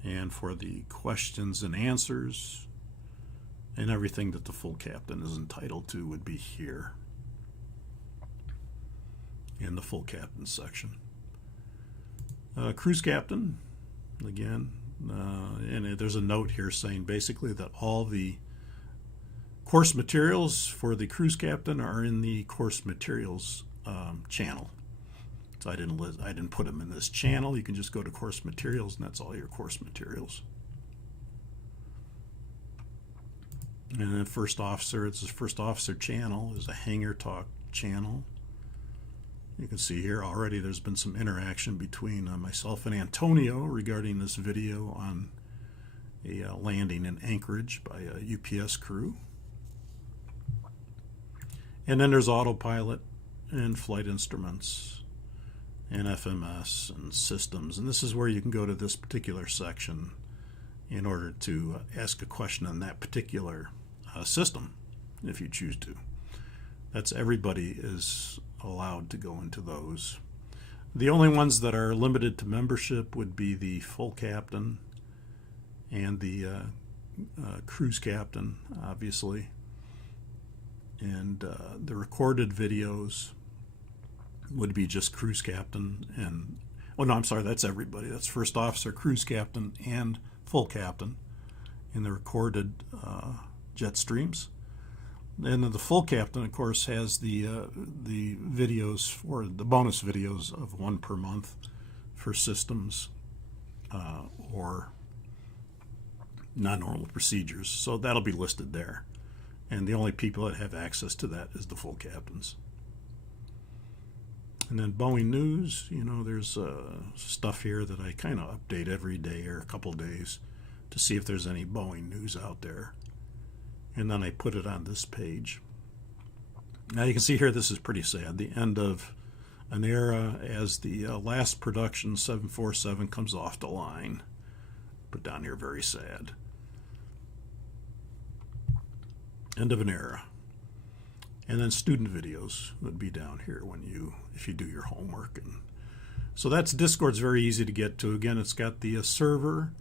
and for the questions and answers, and everything that the full captain is entitled to would be here in the full captain section. Cruise captain, again, and there's a note here saying basically that all the course materials for the cruise captain are in the course materials channel. So I didn't put them in this channel. You can just go to course materials, and that's all your course materials. And then first officer, it's the first officer channel. There's a hangar talk channel. You can see here already there's been some interaction between myself and Antonio regarding this video on a landing in Anchorage by a UPS crew. And then there's autopilot and flight instruments and FMS and systems. And this is where you can go to this particular section in order to ask a question on that particular system if you choose to. That's everybody is allowed to go into those. The only ones that are limited to membership would be the full captain and the cruise captain, obviously. And the recorded videos would be just cruise captain and, oh no, I'm sorry, that's everybody. That's first officer, cruise captain, and full captain in the recorded jet streams. And then the full captain, of course, has the videos, for the bonus videos of one per month for systems or non-normal procedures. So that'll be listed there. And the only people that have access to that is the full captains. And then Boeing News, you know, there's stuff here that I kind of update every day or a couple days to see if there's any Boeing news out there. And then I put it on this page. Now you can see here this is pretty sad. The end of an era as the last production 747 comes off the line. Put down here, very sad. End of an era. And then student videos would be down here if you do your homework. And so that's Discord's very easy to get to. Again, it's got the server,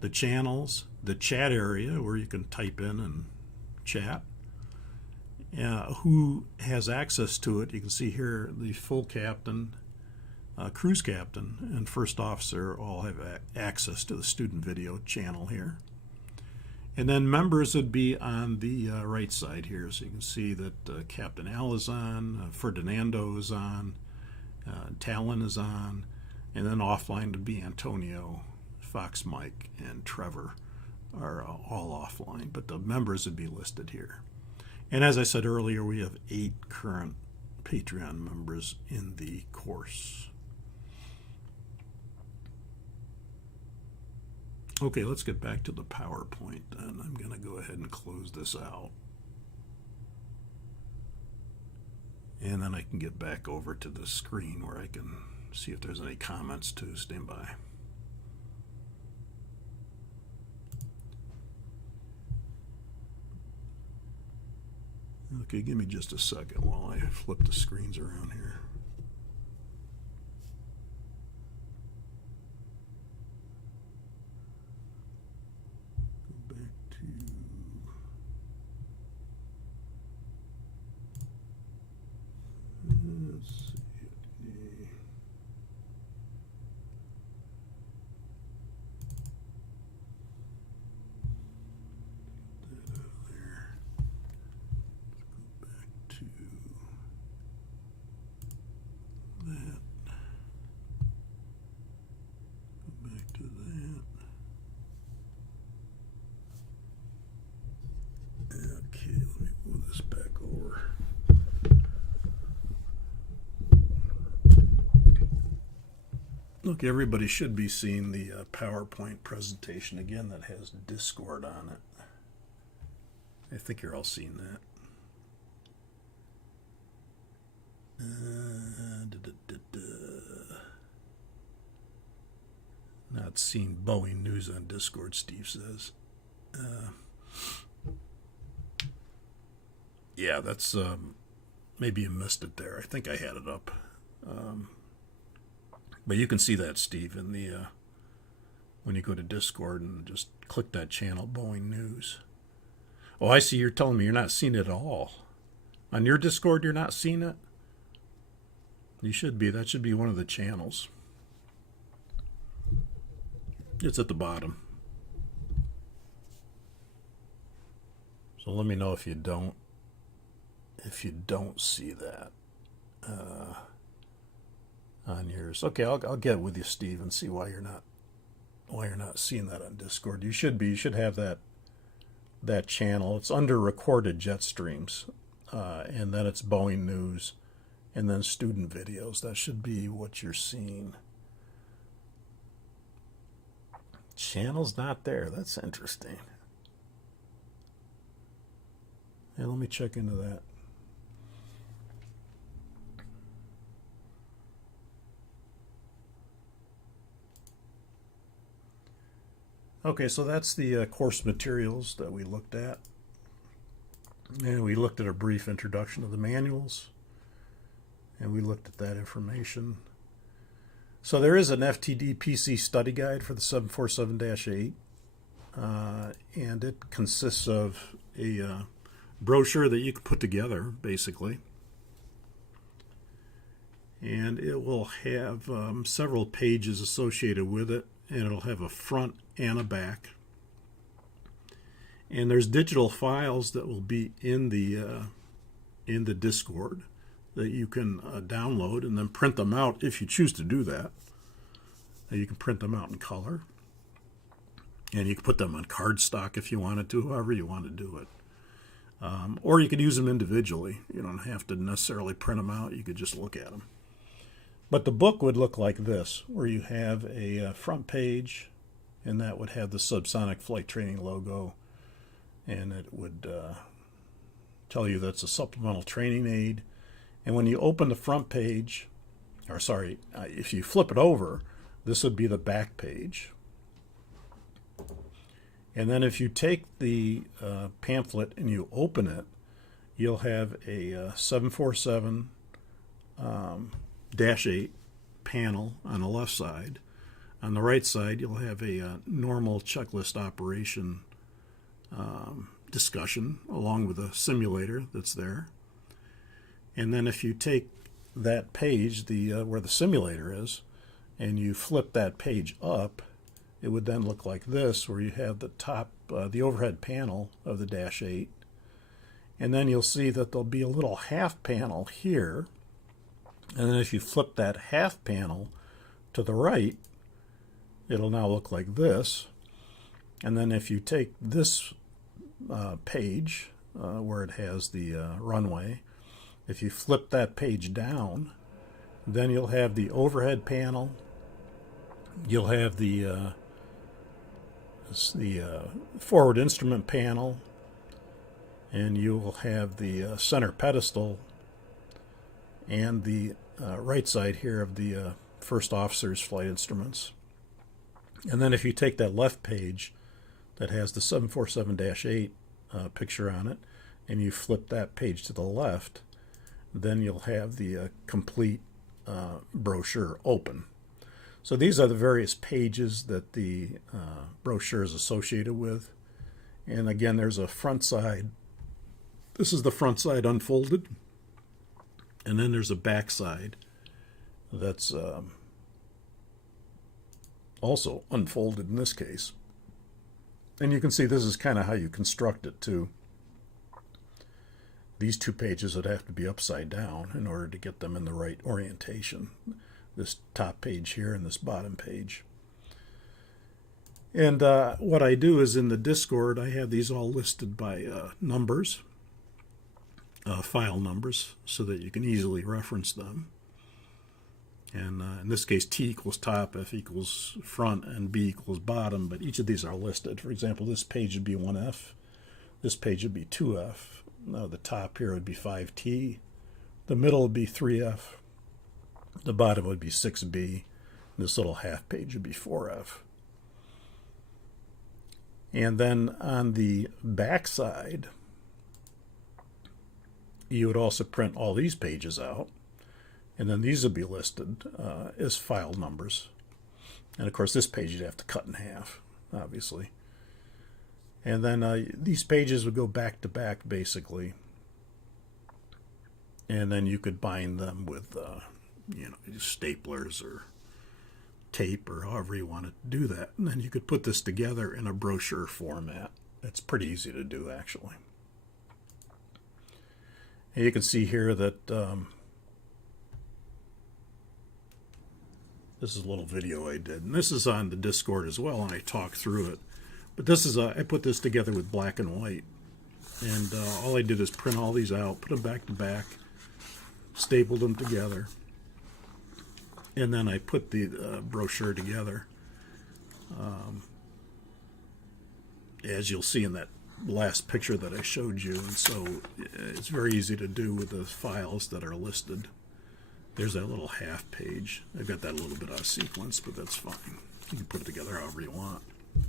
the channels, the chat area where you can type in and chat. Who has access to it? You can see here the full captain, cruise captain, and first officer all have access to the student video channel here. And then members would be on the right side here. So you can see that Captain Al is on, Ferdinando is on, Talon is on, and then offline would be Antonio, Fox Mike, and Trevor are all offline, but the members would be listed here. And as I said earlier, we have 8 current Patreon members in the course. Okay, let's get back to the PowerPoint, and I'm going to go ahead and close this out. And then I can get back over to the screen where I can see if there's any comments to stand by. Okay, give me just a second while I flip the screens around here. let's see. Look, everybody should be seeing the PowerPoint presentation again that has Discord on it. I think you're all seeing that. Not seeing Boeing news on Discord, Steve says. Yeah, that's maybe you missed it there. I think I had it up. But you can see that, Steve, in the when you go to Discord and just click that channel, Boeing News. Oh, I see. You're telling me you're not seeing it at all. On your Discord, you're not seeing it? You should be. That should be one of the channels. It's at the bottom. So let me know if you don't see that on yours. Okay, I'll get with you, Steve, and see why you're not seeing that on Discord. You should be. You should have that channel. It's under recorded jet streams, and then it's Boeing News, and then student videos. That should be what you're seeing. Channel's not there. That's interesting. Yeah, let me check into that. Okay, so that's the course materials that we looked at. And we looked at a brief introduction of the manuals. And we looked at that information. So there is an FTD PC study guide for the 747-8. And it consists of a brochure that you can put together, basically. And it will have several pages associated with it. And it'll have a front and a back. And there's digital files that will be in the Discord that you can download and then print them out if you choose to do that. You can print them out in color. And you can put them on cardstock if you wanted to, however you want to do it. Or you could use them individually. You don't have to necessarily print them out. You could just look at them. But the book would look like this, where you have a front page, and that would have the Subsonic flight training logo, and it would tell you that's a supplemental training aid. And when you open the front page, if you flip it over, this would be the back page. And then if you take the pamphlet and you open it, you'll have a 747 -8 panel on the left side. On the right side, you'll have a normal checklist operation discussion along with a simulator that's there. And then if you take that page, where the simulator is, and you flip that page up, it would then look like this, where you have the top, the overhead panel of the -8. And then you'll see that there'll be a little half panel here. And then if you flip that half panel to the right, it'll now look like this. And then if you take this page, where it has the runway, if you flip that page down, then you'll have the overhead panel. You'll have the forward instrument panel, and you will have the center pedestal and the right side here of the first officer's flight instruments. And then if you take that left page that has the 747-8 picture on it, and you flip that page to the left, then you'll have the complete brochure open. So these are the various pages that the brochure is associated with. And again, there's a front side. This is the front side unfolded. And then there's a backside that's also unfolded in this case. And you can see this is kind of how you construct it too. These two pages would have to be upside down in order to get them in the right orientation. This top page here and this bottom page. And what I do is in the Discord, I have these all listed by numbers, file numbers, so that you can easily reference them. And in this case, T equals top, F equals front, and B equals bottom, but each of these are listed. For example, this page would be 1F, this page would be 2F, now the top here would be 5T, the middle would be 3F, the bottom would be 6B, and this little half page would be 4F. And then on the back side, you would also print all these pages out. And then these would be listed as file numbers. And of course, this page you'd have to cut in half, obviously. And then these pages would go back to back, basically. And then you could bind them with, staplers or tape or however you want to do that. And then you could put this together in a brochure format. It's pretty easy to do, actually. And you can see here that this is a little video I did. And this is on the Discord as well, and I talk through it. But this is I put this together with black and white. And all I did is print all these out, put them back to back, stapled them together. And then I put the brochure together, as you'll see in that last picture that I showed you. And so it's very easy to do with the files that are listed. There's that little half page. I've got that a little bit out of sequence, but that's fine. You can put it together however you want. And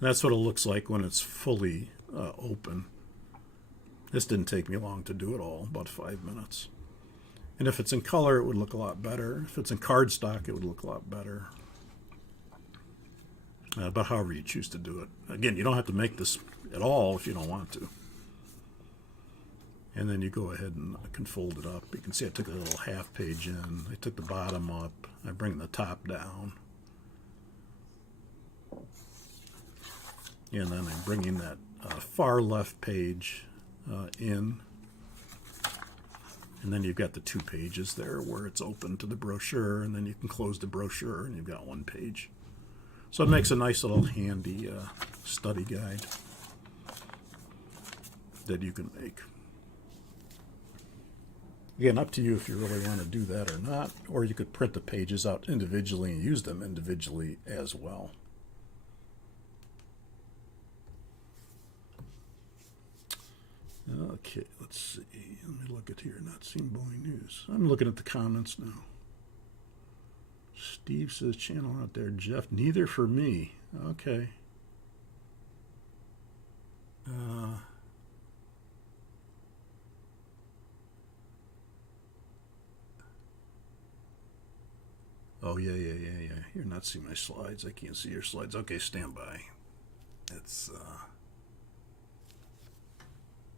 that's what it looks like when it's fully open. This didn't take me long to do it all, about 5 minutes. And if it's in color, it would look a lot better. If it's in cardstock, it would look a lot better. But however you choose to do it. Again, you don't have to make this at all if you don't want to. And then you go ahead and can fold it up. You can see I took a little half page in. I took the bottom up. I bring the top down. And then I'm bringing that far left page in. And then you've got the 2 pages there where it's open to the brochure, and then you can close the brochure and you've got 1 page. So it makes a nice little handy study guide that you can make. Again, up to you if you really want to do that or not, or you could print the pages out individually and use them individually as well. Okay, let's see. Let me look at here. Not seen Boeing News. I'm looking at the comments now. Steve says, channel out there. Jeff, neither for me. Okay. Oh, yeah. You're not seeing my slides. I can't see your slides. Okay, stand by. It's,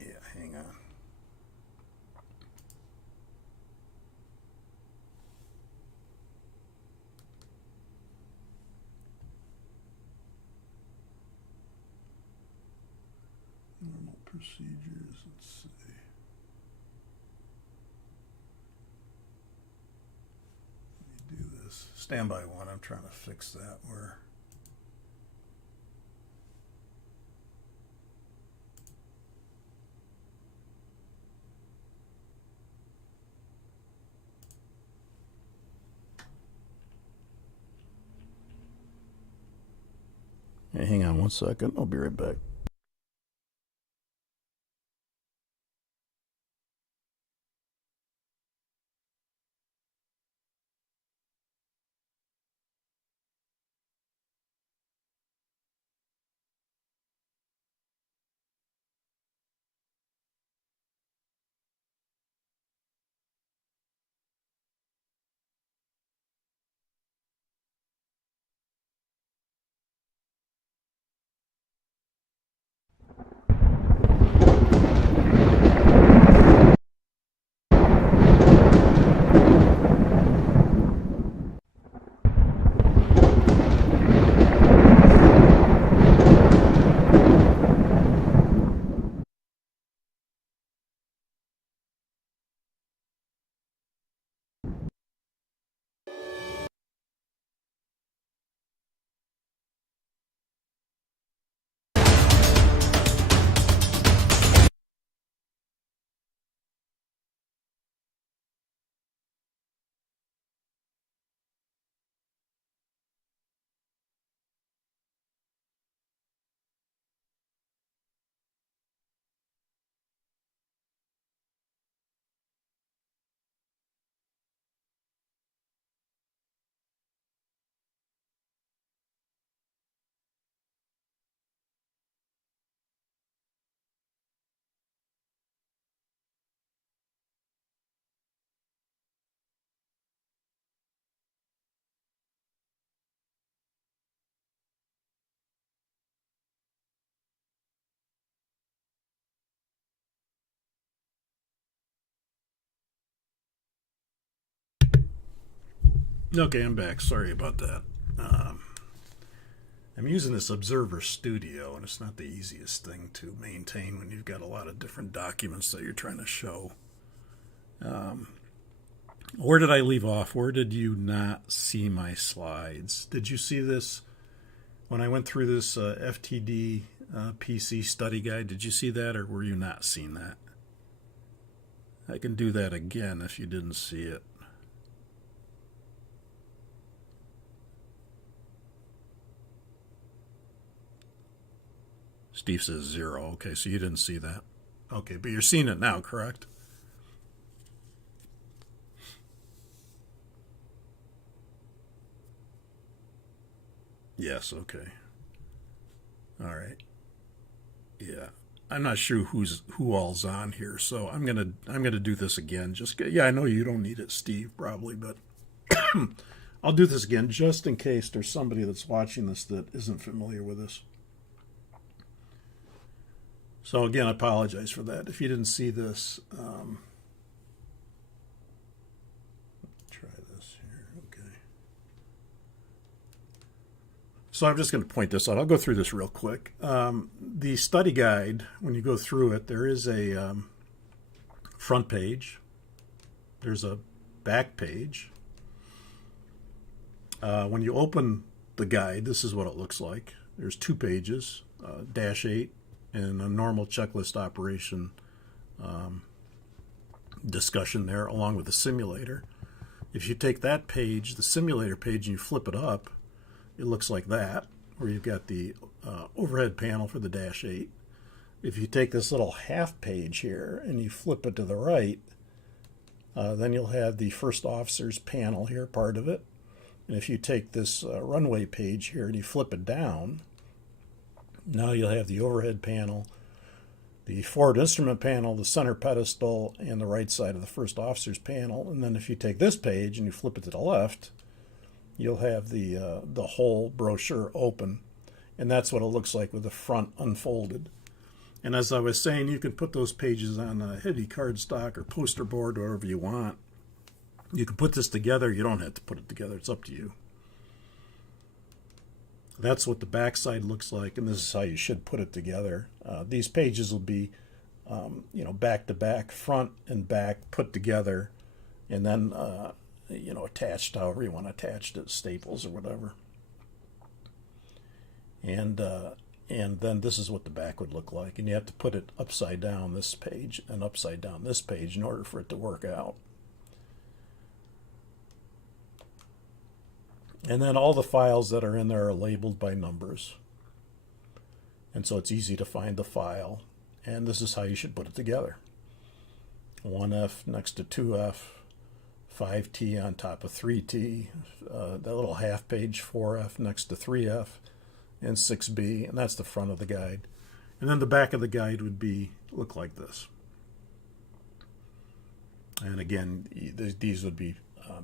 yeah, hang on. Normal procedures, let's see. Let me do this. Standby one, I'm trying to fix that where. Hey, hang on 1 second. I'll be right back. Okay, I'm back. Sorry about that. I'm using this Observer Studio, and it's not the easiest thing to maintain when you've got a lot of different documents that you're trying to show. Where did I leave off? Where did you not see my slides? Did you see this when I went through this FTD PC study guide? Did you see that, or were you not seeing that? I can do that again if you didn't see it. Steve says 0. Okay, so you didn't see that. Okay, but you're seeing it now, correct? Yes, okay. All right. Yeah. I'm not sure who all's on here, so I'm gonna do this again. I know you don't need it, Steve, probably, but I'll do this again just in case there's somebody that's watching this that isn't familiar with this. So again, I apologize for that. If you didn't see this, try this here. Okay. So I'm just going to point this out. I'll go through this real quick. The study guide, when you go through it, there is a front page. There's a back page. When you open the guide, this is what it looks like. There's 2 pages, -8, and a normal checklist operation discussion there, along with the simulator. If you take that page, the simulator page, and you flip it up, it looks like that, where you've got the overhead panel for the -8. If you take this little half page here and you flip it to the right, then you'll have the first officer's panel here, part of it. And if you take this runway page here and you flip it down, now you'll have the overhead panel, the forward instrument panel, the center pedestal, and the right side of the first officer's panel. And then if you take this page and you flip it to the left, you'll have the whole brochure open. And that's what it looks like with the front unfolded. And as I was saying, you can put those pages on a heavy cardstock or poster board, wherever you want. You can put this together. You don't have to put it together. It's up to you. That's what the back side looks like, and this is how you should put it together. These pages will be, back to back, front and back put together, and then, attached however you want to attach it, staples or whatever. And then this is what the back would look like, and you have to put it upside down this page and upside down this page in order for it to work out. And then all the files that are in there are labeled by numbers. And so it's easy to find the file. And this is how you should put it together. 1F next to 2F, 5T on top of 3T, that little half page 4F next to 3F, and 6B, and that's the front of the guide. And then the back of the guide would look like this. And again, these would be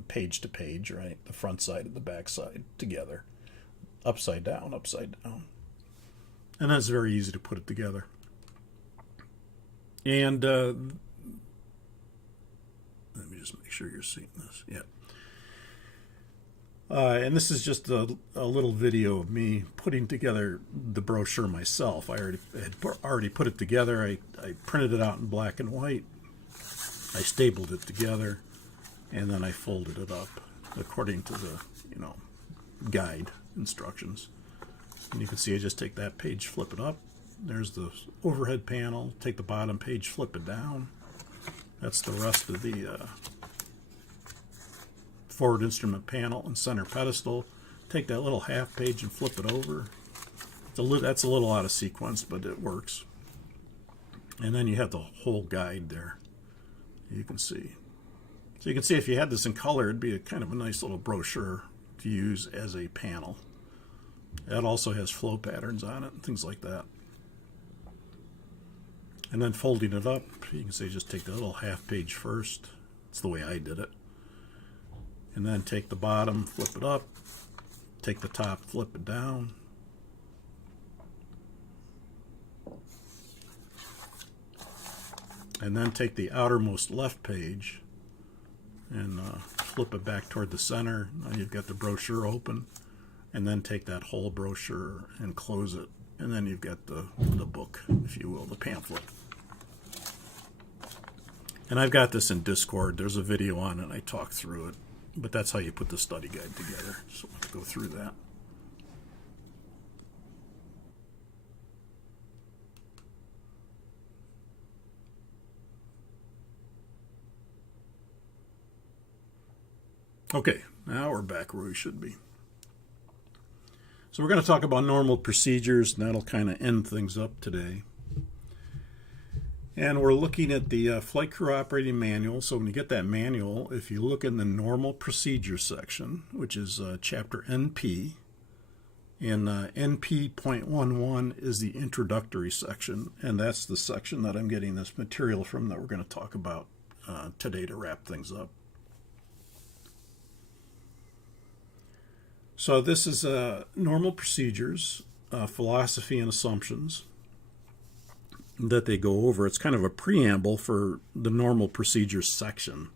page to page, right? The front side and the back side together, upside down, upside down. And that's very easy to put it together. And let me just make sure you're seeing this. Yeah. And this is just a little video of me putting together the brochure myself. I had already put it together. I printed it out in black and white. I stapled it together, and then I folded it up according to the, guide instructions. And you can see I just take that page, flip it up. There's the overhead panel. Take the bottom page, flip it down. That's the rest of the forward instrument panel and center pedestal. Take that little half page and flip it over. That's a little out of sequence, but it works. And then you have the whole guide there. You can see. So you can see if you had this in color, it'd be a kind of a nice little brochure to use as a panel. That also has flow patterns on it and things like that. And then folding it up, you can see just take the little half page first. That's the way I did it. And then take the bottom, flip it up. Take the top, flip it down. And then take the outermost left page and flip it back toward the center. Now you've got the brochure open, and then take that whole brochure and close it. And then you've got the book, if you will, the pamphlet. And I've got this in Discord. There's a video on it. I talk through it. But that's how you put the study guide together. So let's go through that. Okay, now we're back where we should be. So we're going to talk about normal procedures, and that'll kind of end things up today. And we're looking at the Flight Crew Operating Manual. So when you get that manual, if you look in the Normal Procedures section, which is Chapter NP, and NP.11 is the introductory section, and that's the section that I'm getting this material from that we're going to talk about today to wrap things up. So this is Normal Procedures, Philosophy and Assumptions that they go over. It's kind of a preamble for the Normal Procedures section.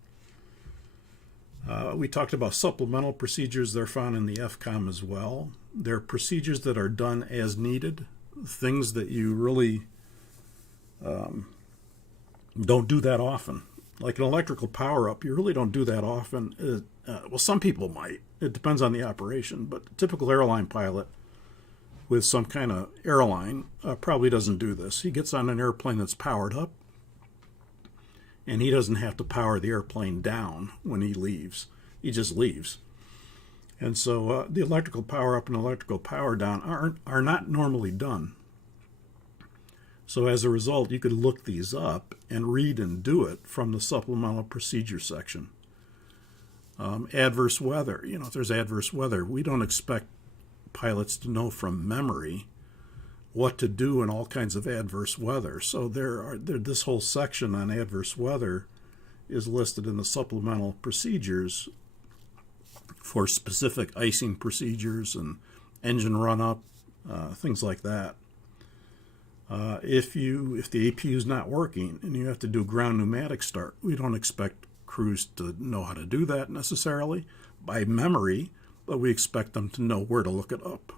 We talked about supplemental procedures. They're found in the FCOM as well. They're procedures that are done as needed, things that you really don't do that often. Like an electrical power-up, you really don't do that often. Well, some people might. It depends on the operation, but the typical airline pilot with some kind of airline probably doesn't do this. He gets on an airplane that's powered up, and he doesn't have to power the airplane down when he leaves. He just leaves. And so the electrical power up and electrical power down are not normally done. So as a result, you could look these up and read and do it from the supplemental procedure section. Adverse weather. If there's adverse weather, we don't expect pilots to know from memory what to do in all kinds of adverse weather. So this whole section on adverse weather is listed in the supplemental procedures for specific icing procedures and engine run-up, things like that. If the APU is not working and you have to do ground pneumatic start, we don't expect crews to know how to do that necessarily by memory, but we expect them to know where to look it up.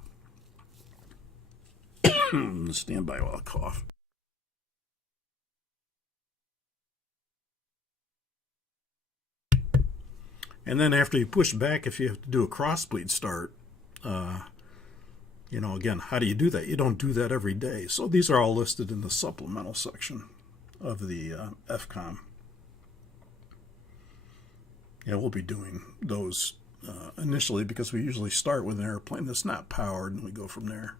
Stand by while I cough. And then after you push back, if you have to do a crossbleed start, again, how do you do that? You don't do that every day. So these are all listed in the supplemental section of the FCOM. Yeah, we'll be doing those initially because we usually start with an airplane that's not powered and we go from there.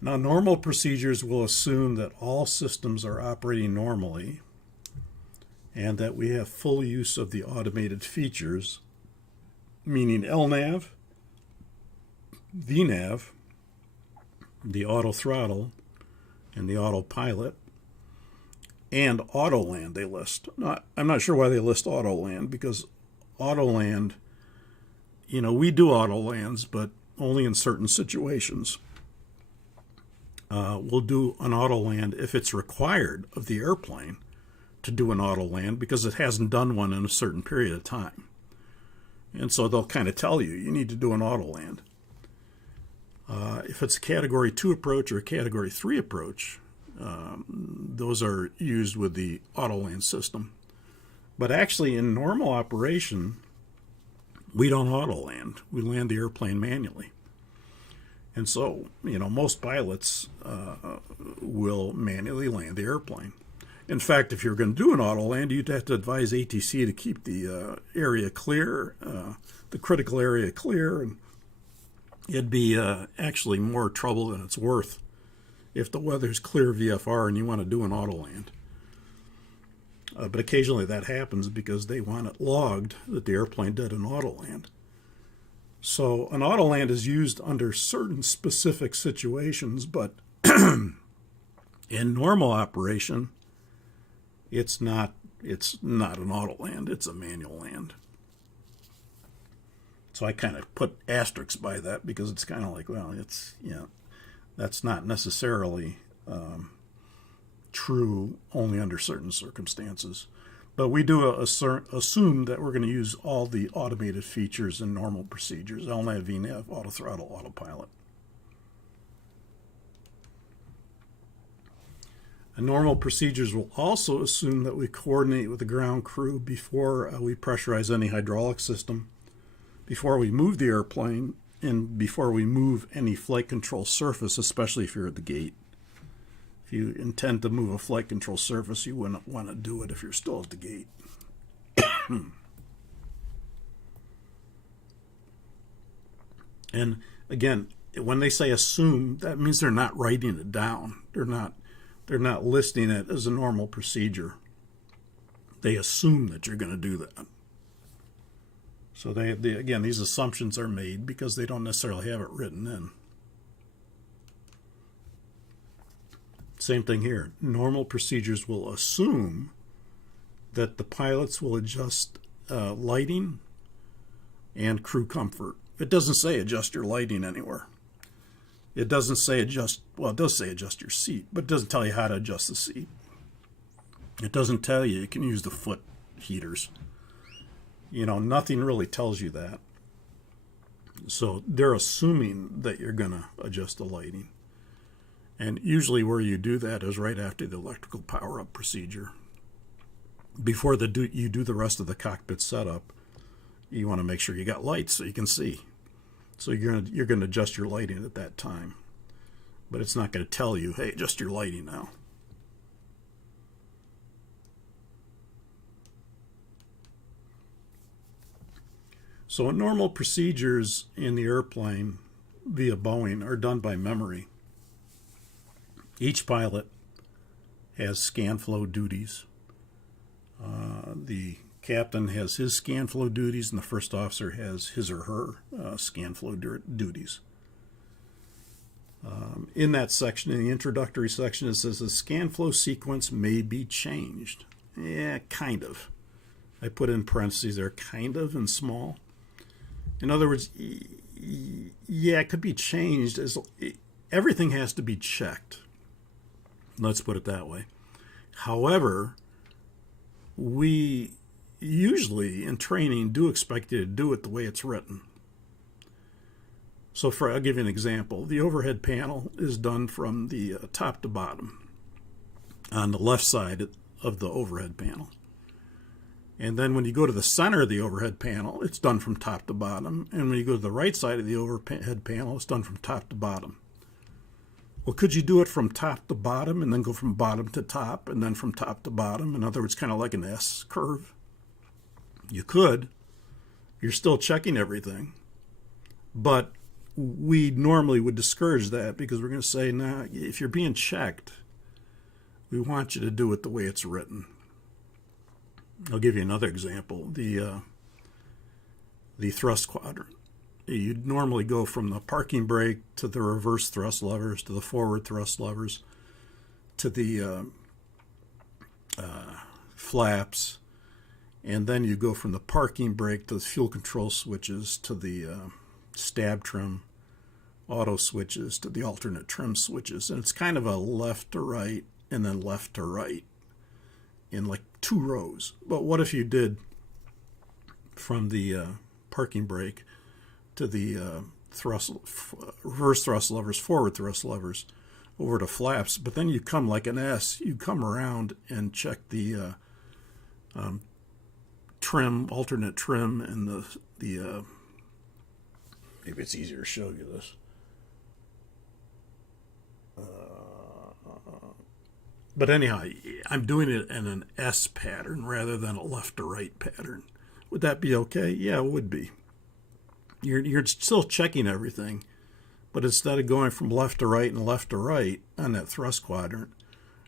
Now, normal procedures will assume that all systems are operating normally and that we have full use of the automated features, meaning LNAV, VNAV, the auto throttle, and the autopilot, and autoland they list. I'm not sure why they list autoland, because autoland, we do autolands, but only in certain situations. We'll do an autoland if it's required of the airplane to do an autoland because it hasn't done one in a certain period of time. And so they'll kind of tell you need to do an autoland. If it's a Category 2 approach or a Category 3 approach, those are used with the autoland system. But actually, in normal operation, we don't autoland. We land the airplane manually. And so, most pilots will manually land the airplane. In fact, if you're going to do an autoland, you'd have to advise ATC to keep the area clear, the critical area clear, and it'd be actually more trouble than it's worth if the weather's clear VFR and you want to do an autoland. But occasionally that happens because they want it logged that the airplane did an autoland. So an autoland is used under certain specific situations, but in normal operation, it's not an autoland, it's a manual land. So I kind of put asterisks by that because it's kind of like, well, that's not necessarily true only under certain circumstances. But we do assume that we're going to use all the automated features and normal procedures: LNAV, VNAV, auto throttle, autopilot. And normal procedures will also assume that we coordinate with the ground crew before we pressurize any hydraulic system, before we move the airplane, and before we move any flight control surface, especially if you're at the gate. If you intend to move a flight control surface, you wouldn't want to do it if you're still at the gate. And again, when they say assume, that means they're not writing it down. They're not listing it as a normal procedure. They assume that you're going to do that. So again, these assumptions are made because they don't necessarily have it written in. Same thing here. Normal procedures will assume that the pilots will adjust lighting and crew comfort. It doesn't say adjust your lighting anywhere. It doesn't say adjust, well, it does say adjust your seat, but it doesn't tell you how to adjust the seat. It doesn't tell you can use the foot heaters. You know, nothing really tells you that. So they're assuming that you're going to adjust the lighting. And usually where you do that is right after the electrical power-up procedure. Before you do the rest of the cockpit setup, you want to make sure you got lights so you can see. So you're going to adjust your lighting at that time. But it's not going to tell you, hey, adjust your lighting now. So normal procedures in the airplane via Boeing are done by memory. Each pilot has scan flow duties. The captain has his scan flow duties, and the first officer has his or her scan flow duties. In that section, in the introductory section, it says the scan flow sequence may be changed. Yeah, kind of. I put in parentheses there, kind of, and small. In other words, yeah, it could be changed. Everything has to be checked. Let's put it that way. However, we usually in training do expect you to do it the way it's written. So I'll give you an example. The overhead panel is done from the top to bottom on the left side of the overhead panel. And then when you go to the center of the overhead panel, it's done from top to bottom. And when you go to the right side of the overhead panel, it's done from top to bottom. Well, could you do it from top to bottom and then go from bottom to top and then from top to bottom? In other words, kind of like an S curve? You could. You're still checking everything. But we normally would discourage that because we're going to say, nah, if you're being checked, we want you to do it the way it's written. I'll give you another example. The thrust quadrant. You'd normally go from the parking brake to the reverse thrust levers to the forward thrust levers to the flaps, and then you go from the parking brake to the fuel control switches to the stab trim, auto switches to the alternate trim switches, and it's kind of a left to right and then left to right in like 2 rows. But what if you did from the parking brake to the reverse thrust levers, forward thrust levers, over to flaps, but then you come like an S, you come around and check the trim, alternate trim, and the maybe it's easier to show you this. But anyhow, I'm doing it in an S pattern rather than a left to right pattern. Would that be okay? Yeah, it would be. You're still checking everything, but instead of going from left to right and left to right on that thrust quadrant,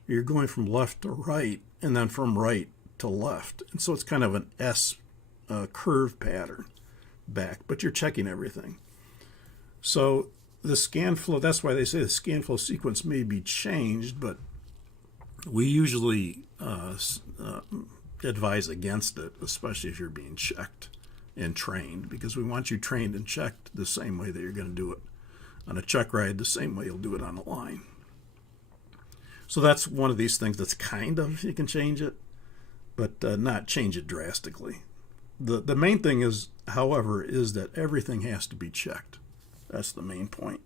you're going from left to right and then from right to left. And so it's kind of an S curve pattern back, but you're checking everything. So the scan flow, that's why they say the scan flow sequence may be changed, but we usually advise against it, especially if you're being checked and trained, because we want you trained and checked the same way that you're going to do it on a check ride, the same way you'll do it on a line. So that's one of these things that's kind of, you can change it, but not change it drastically. The main thing is, however, is that everything has to be checked. That's the main point.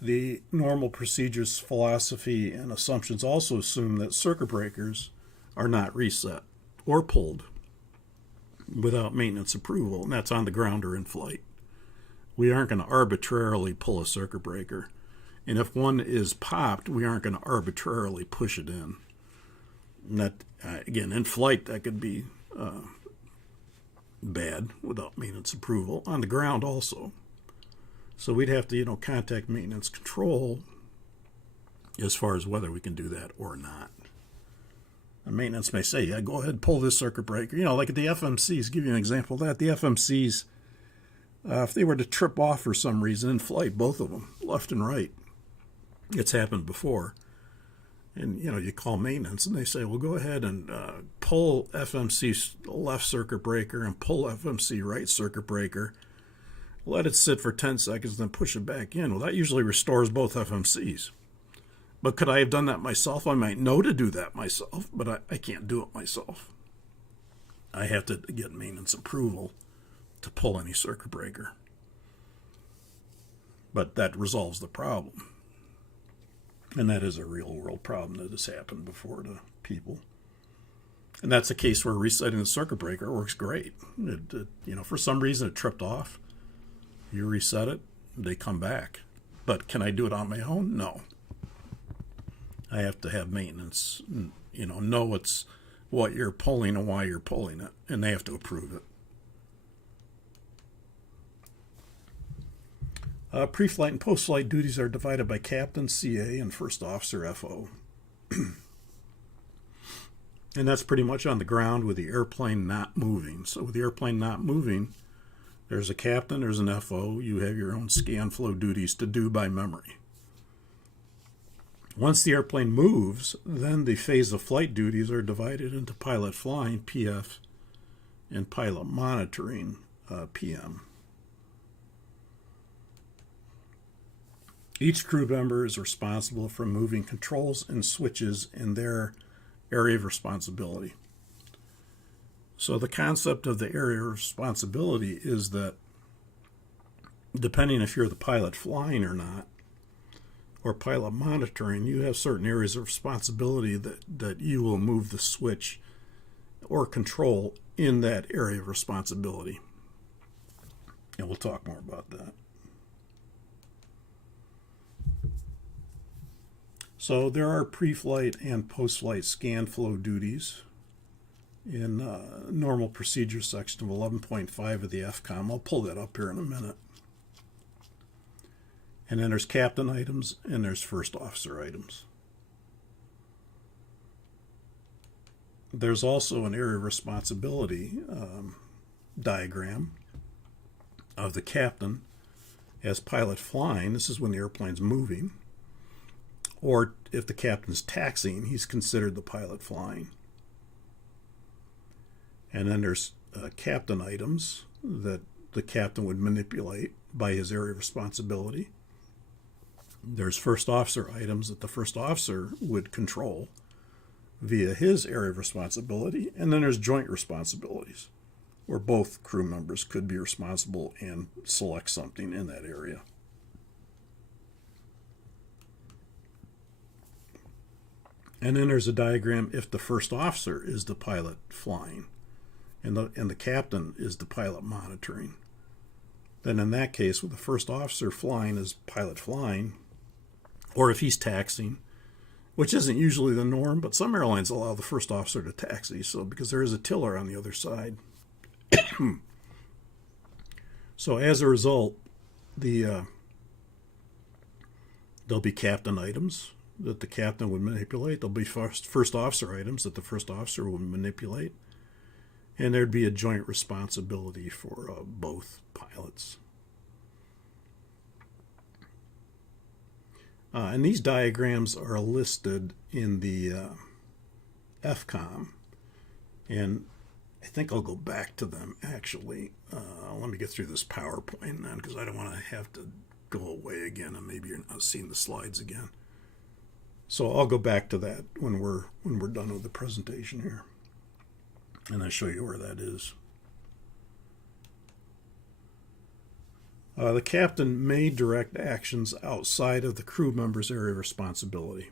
The normal procedures, philosophy, and assumptions also assume that circuit breakers are not reset or pulled without maintenance approval, and that's on the ground or in flight. We aren't going to arbitrarily pull a circuit breaker. And if one is popped, we aren't going to arbitrarily push it in. And that, again, in flight, that could be bad without maintenance approval. On the ground also. So we'd have to, contact maintenance control as far as whether we can do that or not. And maintenance may say, yeah, go ahead and pull this circuit breaker. Like at the FMCs, give you an example of that. The FMCs, if they were to trip off for some reason in flight, both of them, left and right, it's happened before. And, you call maintenance and they say, well, go ahead and pull FMC left circuit breaker and pull FMC right circuit breaker. Let it sit for 10 seconds, then push it back in. Well, that usually restores both FMCs. But could I have done that myself? I might know to do that myself, but I can't do it myself. I have to get maintenance approval to pull any circuit breaker. But that resolves the problem. And that is a real world problem that has happened before to people. And that's a case where resetting the circuit breaker works great. For some reason it tripped off. You reset it, they come back. But can I do it on my own? No. I have to have maintenance, know it's what you're pulling and why you're pulling it, and they have to approve it. Pre-flight and post-flight duties are divided by captain, CA, and first officer, FO. And that's pretty much on the ground with the airplane not moving. So with the airplane not moving, there's a captain, there's an FO. You have your own scan flow duties to do by memory. Once the airplane moves, then the phase of flight duties are divided into pilot flying, PF, and pilot monitoring, PM. Each crew member is responsible for moving controls and switches in their area of responsibility. So the concept of the area of responsibility is that depending if you're the pilot flying or not, or pilot monitoring, you have certain areas of responsibility that you will move the switch or control in that area of responsibility. And we'll talk more about that. So there are pre-flight and post-flight scan flow duties in normal procedure section of 11.5 of the FCOM. I'll pull that up here in a minute. And then there's captain items and there's first officer items. There's also an area of responsibility diagram of the captain as pilot flying. This is when the airplane's moving. Or if the captain's taxiing, he's considered the pilot flying. And then there's captain items that the captain would manipulate by his area of responsibility. There's first officer items that the first officer would control via his area of responsibility. And then there's joint responsibilities, where both crew members could be responsible and select something in that area. And then there's a diagram if the first officer is the pilot flying and the captain is the pilot monitoring. Then in that case, with the first officer flying as pilot flying, or if he's taxiing, which isn't usually the norm, but some airlines allow the first officer to taxi, so because there is a tiller on the other side. So as a result, there'll be captain items that the captain would manipulate. There'll be first officer items that the first officer would manipulate. And there'd be a joint responsibility for both pilots. And these diagrams are listed in the FCOM. And I think I'll go back to them, actually. Let me get through this PowerPoint then, because I don't want to have to go away again and maybe you're not seeing the slides again. So I'll go back to that when we're done with the presentation here, and I'll show you where that is. The captain may direct actions outside of the crew member's area of responsibility.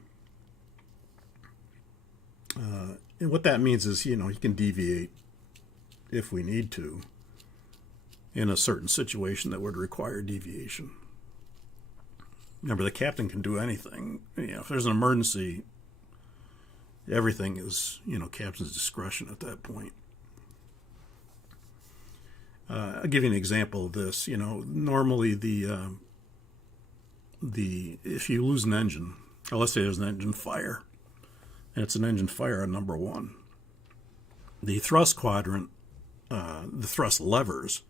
And what that means is, he can deviate if we need to in a certain situation that would require deviation. Remember, the captain can do anything. If there's an emergency, everything is, captain's discretion at that point. I'll give you an example of this. Normally if you lose an engine, or let's say there's an engine fire, and it's an engine fire on number 1, the thrust quadrant, the thrust levers,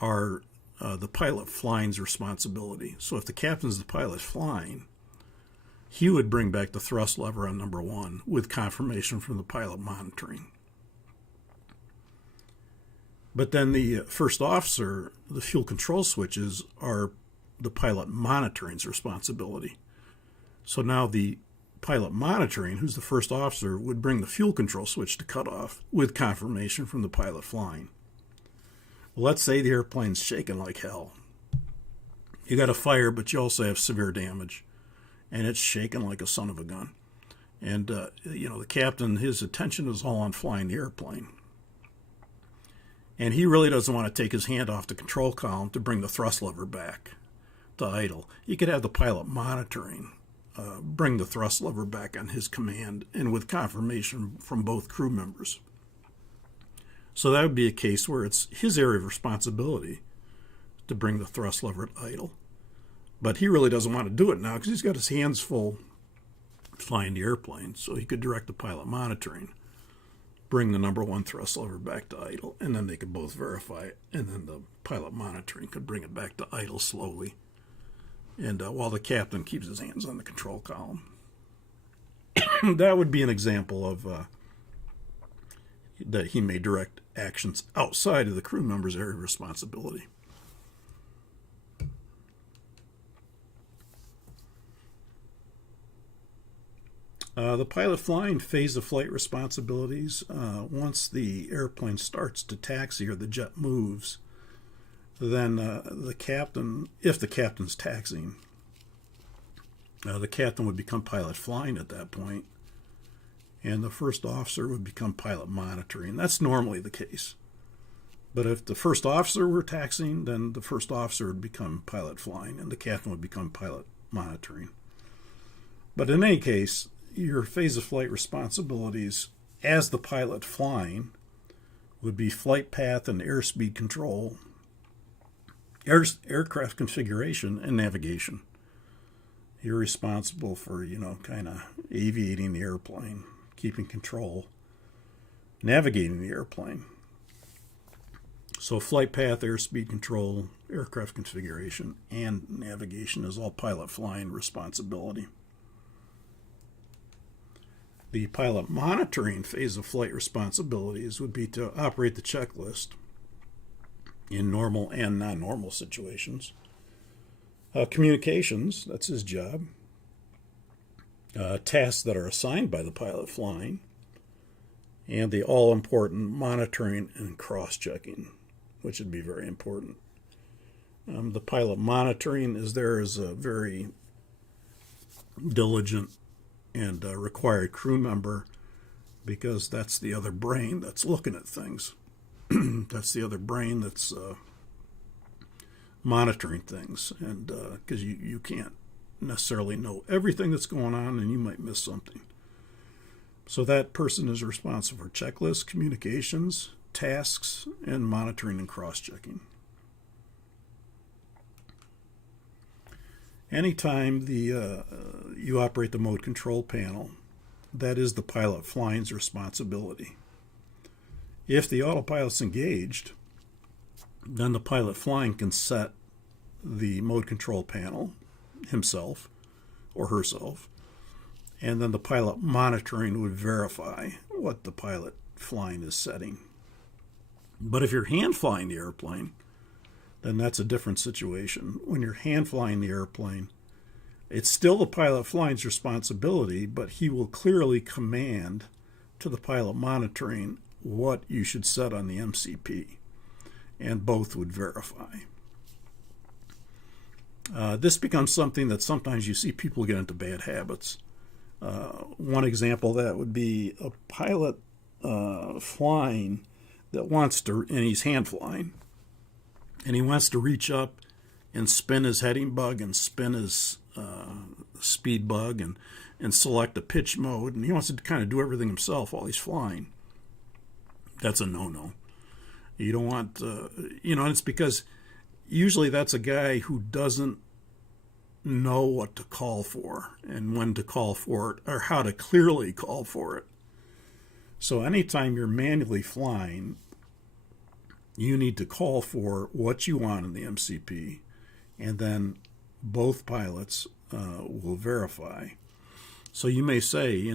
are the pilot flying's responsibility. So if the captain's the pilot flying, he would bring back the thrust lever on number 1 with confirmation from the pilot monitoring. But then the first officer, the fuel control switches, are the pilot monitoring's responsibility. So now the pilot monitoring, who's the first officer, would bring the fuel control switch to cutoff with confirmation from the pilot flying. Well, let's say the airplane's shaking like hell. You got a fire, but you also have severe damage, and it's shaking like a son of a gun. And, the captain, his attention is all on flying the airplane. And he really doesn't want to take his hand off the control column to bring the thrust lever back to idle. You could have the pilot monitoring bring the thrust lever back on his command and with confirmation from both crew members. So that would be a case where it's his area of responsibility to bring the thrust lever at idle. But he really doesn't want to do it now because he's got his hands full flying the airplane. So he could direct the pilot monitoring, bring the number 1 thrust lever back to idle, and then they could both verify it, and then the pilot monitoring could bring it back to idle slowly, and while the captain keeps his hands on the control column. That would be an example of that he may direct actions outside of the crew member's area of responsibility. The pilot flying phase of flight responsibilities, once the airplane starts to taxi or the jet moves, then the captain, if the captain's taxiing, the captain would become pilot flying at that point, and the first officer would become pilot monitoring. That's normally the case. But if the first officer were taxiing, then the first officer would become pilot flying, and the captain would become pilot monitoring. But in any case, your phase of flight responsibilities as the pilot flying would be flight path and airspeed control, aircraft configuration, and navigation. You're responsible for, kind of aviating the airplane, keeping control, navigating the airplane. So flight path, airspeed control, aircraft configuration, and navigation is all pilot flying responsibility. The pilot monitoring phase of flight responsibilities would be to operate the checklist in normal and non-normal situations. Communications, that's his job. Tasks that are assigned by the pilot flying. And the all-important monitoring and cross-checking, which would be very important. The pilot monitoring is there as a very diligent and required crew member, because that's the other brain that's looking at things. That's the other brain that's monitoring things, and because you can't necessarily know everything that's going on, and you might miss something. So that person is responsible for checklists, communications, tasks, and monitoring and cross-checking. Anytime you operate the mode control panel, that is the pilot flying's responsibility. If the autopilot's engaged, then the pilot flying can set the mode control panel himself or herself, and then the pilot monitoring would verify what the pilot flying is setting. But if you're hand flying the airplane, then that's a different situation. When you're hand flying the airplane, It's still the pilot flying's responsibility, but he will clearly command to the pilot monitoring what you should set on the MCP, and both would verify. This becomes something that sometimes you see people get into bad habits. One example of that would be a pilot flying that wants to, and he's hand flying, and he wants to reach up and spin his heading bug and spin his speed bug and select a pitch mode, and he wants to kind of do everything himself while he's flying. That's a no-no. You don't want, and it's because usually that's a guy who doesn't know what to call for and when to call for it or how to clearly call for it. So anytime you're manually flying, you need to call for what you want in the MCP, and then both pilots will verify. So you may say,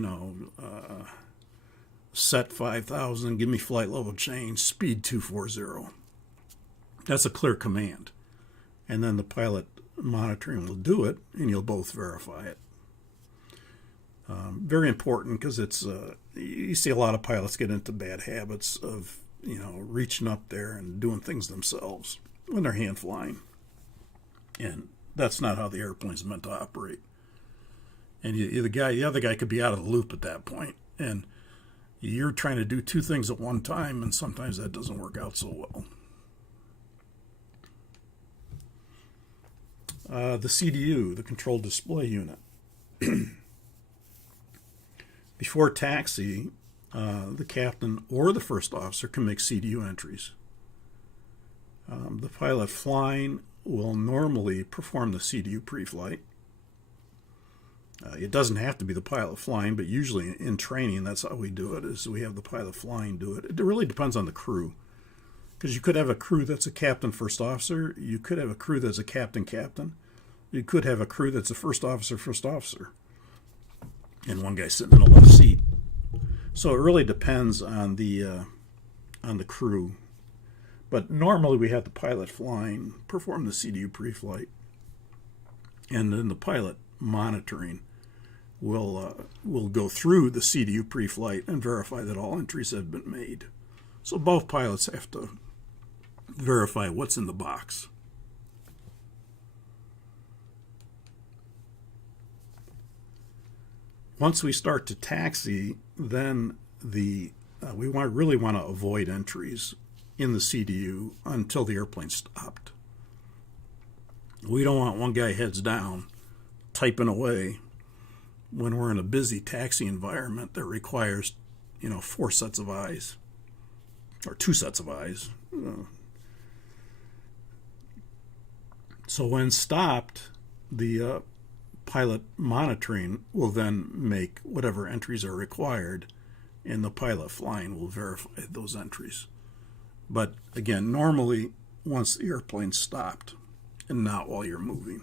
set 5,000, give me flight level change, speed 240. That's a clear command. And then the pilot monitoring will do it, and you'll both verify it. Very important, because it's you see a lot of pilots get into bad habits of reaching up there and doing things themselves when they're hand flying, and that's not how the airplane's meant to operate. And the other guy could be out of the loop at that point, and you're trying to do two things at one time, and sometimes that doesn't work out so well. The CDU, the Control Display Unit. Before taxi, the captain or the first officer can make CDU entries. The pilot flying will normally perform the CDU pre-flight. It doesn't have to be the pilot flying, but usually in training, that's how we do it, is we have the pilot flying do it. It really depends on the crew, because you could have a crew that's a captain, first officer. You could have a crew that's a captain. You could have a crew that's a first officer, and one guy sitting in a left seat. So it really depends on the crew. But normally we have the pilot flying perform the CDU pre-flight, and then the pilot monitoring will go through the CDU pre-flight and verify that all entries have been made. So both pilots have to verify what's in the box. Once we start to taxi, then we really want to avoid entries in the CDU until the airplane stopped. We don't want one guy heads down typing away when we're in a busy taxi environment that requires 4 sets of eyes or 2 sets of eyes. So when stopped, the pilot monitoring will then make whatever entries are required, and the pilot flying will verify those entries. But again, normally once the airplane stopped, and not while you're moving.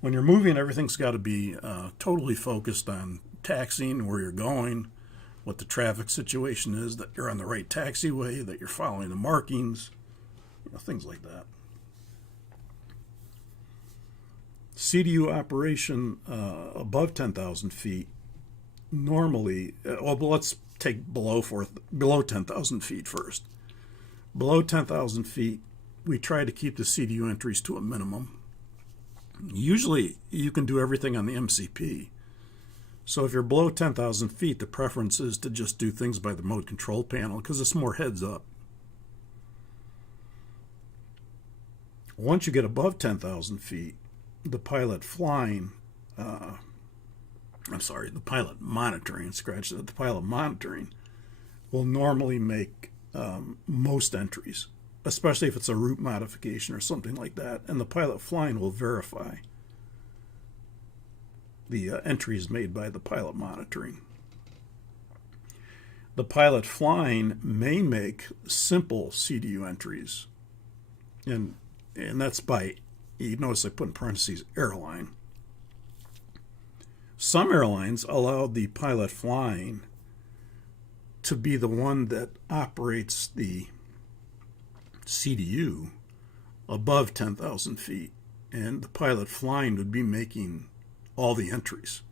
When you're moving, everything's got to be totally focused on taxiing, where you're going, what the traffic situation is, that you're on the right taxiway, that you're following the markings, things like that. CDU operation above 10,000 feet, normally, but let's take below 10,000 feet first. Below 10,000 feet, we try to keep the CDU entries to a minimum. Usually, you can do everything on the MCP. So if you're below 10,000 feet, the preference is to just do things by the mode control panel, because it's more heads up. Once you get above 10,000 feet, the pilot monitoring will normally make most entries, especially if it's a route modification or something like that, and the pilot flying will verify the entries made by the pilot monitoring. The pilot flying may make simple CDU entries, and that's by, you notice I put in parentheses, airline. Some airlines allow the pilot flying to be the one that operates the CDU above 10,000 feet. and the pilot flying would be making all the entries.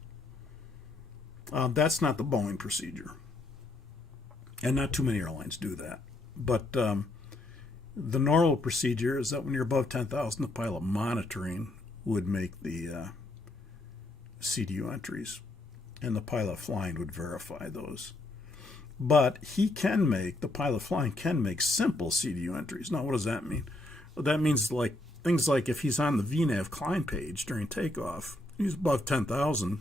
That's not the Boeing procedure, and not too many airlines do that. But the normal procedure is that when you're above 10,000, the pilot monitoring would make the CDU entries, and the pilot flying would verify those. But the pilot flying can make simple CDU entries. Now, what does that mean? Well, that means things like if he's on the VNAV climb page during takeoff, he's above 10,000,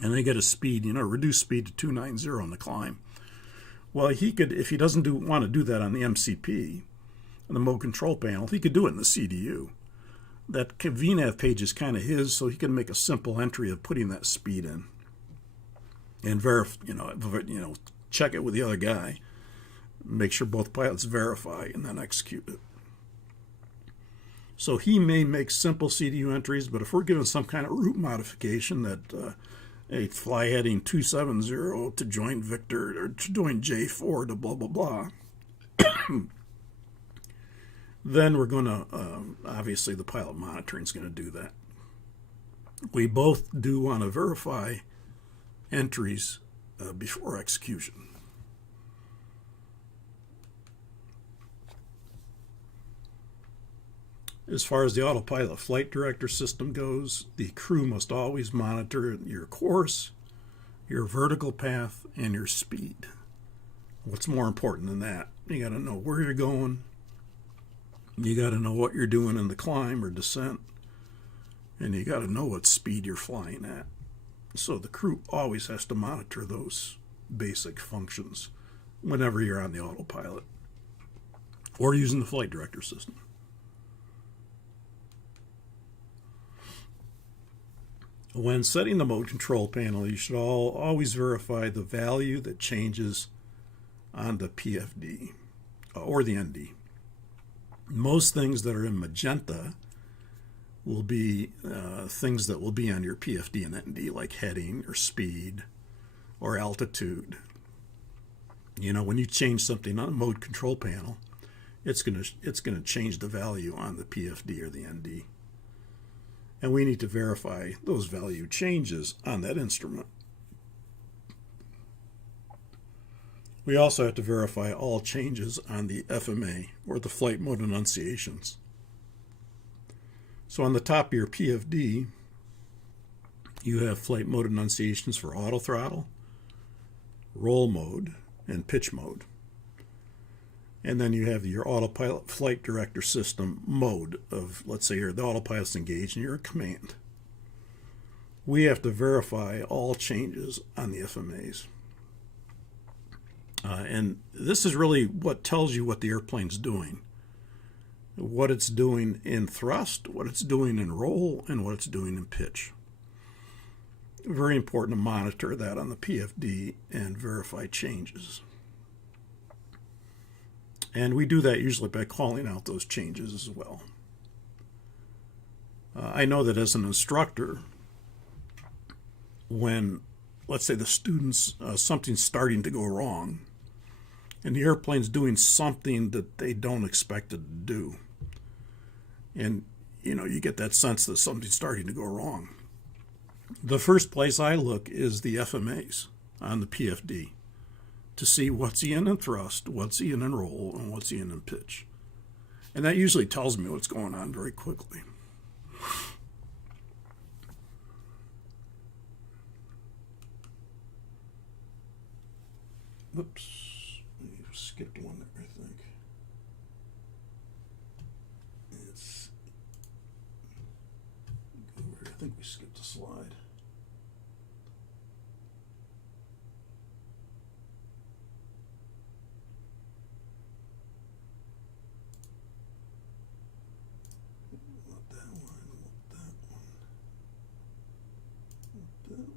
and they get a speed, reduced speed to 290 on the climb. Well, he could, if he doesn't want to do that on the MCP, on the mode control panel, he could do it in the CDU. That VNAV page is kind of his, so he can make a simple entry of putting that speed in, and check it with the other guy, make sure both pilots verify, and then execute it. So he may make simple CDU entries, but if we're given some kind of route modification that a fly heading 270 to join Victor or to join J4 to blah, blah, blah, then we're going to, obviously the pilot monitoring is going to do that. We both do want to verify entries before execution. As far as the autopilot flight director system goes, the crew must always monitor your course, your vertical path, and your speed. What's more important than that? You got to know where you're going. You got to know what you're doing in the climb or descent. And you got to know what speed you're flying at. So the crew always has to monitor those basic functions whenever you're on the autopilot or using the flight director system. When setting the mode control panel, you should always verify the value that changes on the PFD or the ND. Most things that are in magenta will be things that will be on your PFD and ND, like heading or speed or altitude. When you change something on a mode control panel, it's gonna change the value on the PFD or the ND. And we need to verify those value changes on that instrument. We also have to verify all changes on the FMA, or the flight mode enunciations. So on the top of your PFD, you have flight mode enunciations for auto throttle, roll mode, and pitch mode. And then you have your autopilot flight director system mode of, let's say the autopilot's engaged and you're at command. We have to verify all changes on the FMAs. And this is really what tells you what the airplane's doing. What it's doing in thrust, what it's doing in roll, and what it's doing in pitch. Very important to monitor that on the PFD and verify changes. And we do that usually by calling out those changes as well. I know that as an instructor, when, let's say, the students, something's starting to go wrong, and the airplane's doing something that they don't expect it to do, and you get that sense that something's starting to go wrong. The first place I look is the FMAs on the PFD to see what's he in thrust, what's he in roll, and what's he in pitch. And that usually tells me what's going on very quickly. Oops, I skipped one there, I think. It's go over here. I think we skipped a slide. Not that one, not that one. Not that one.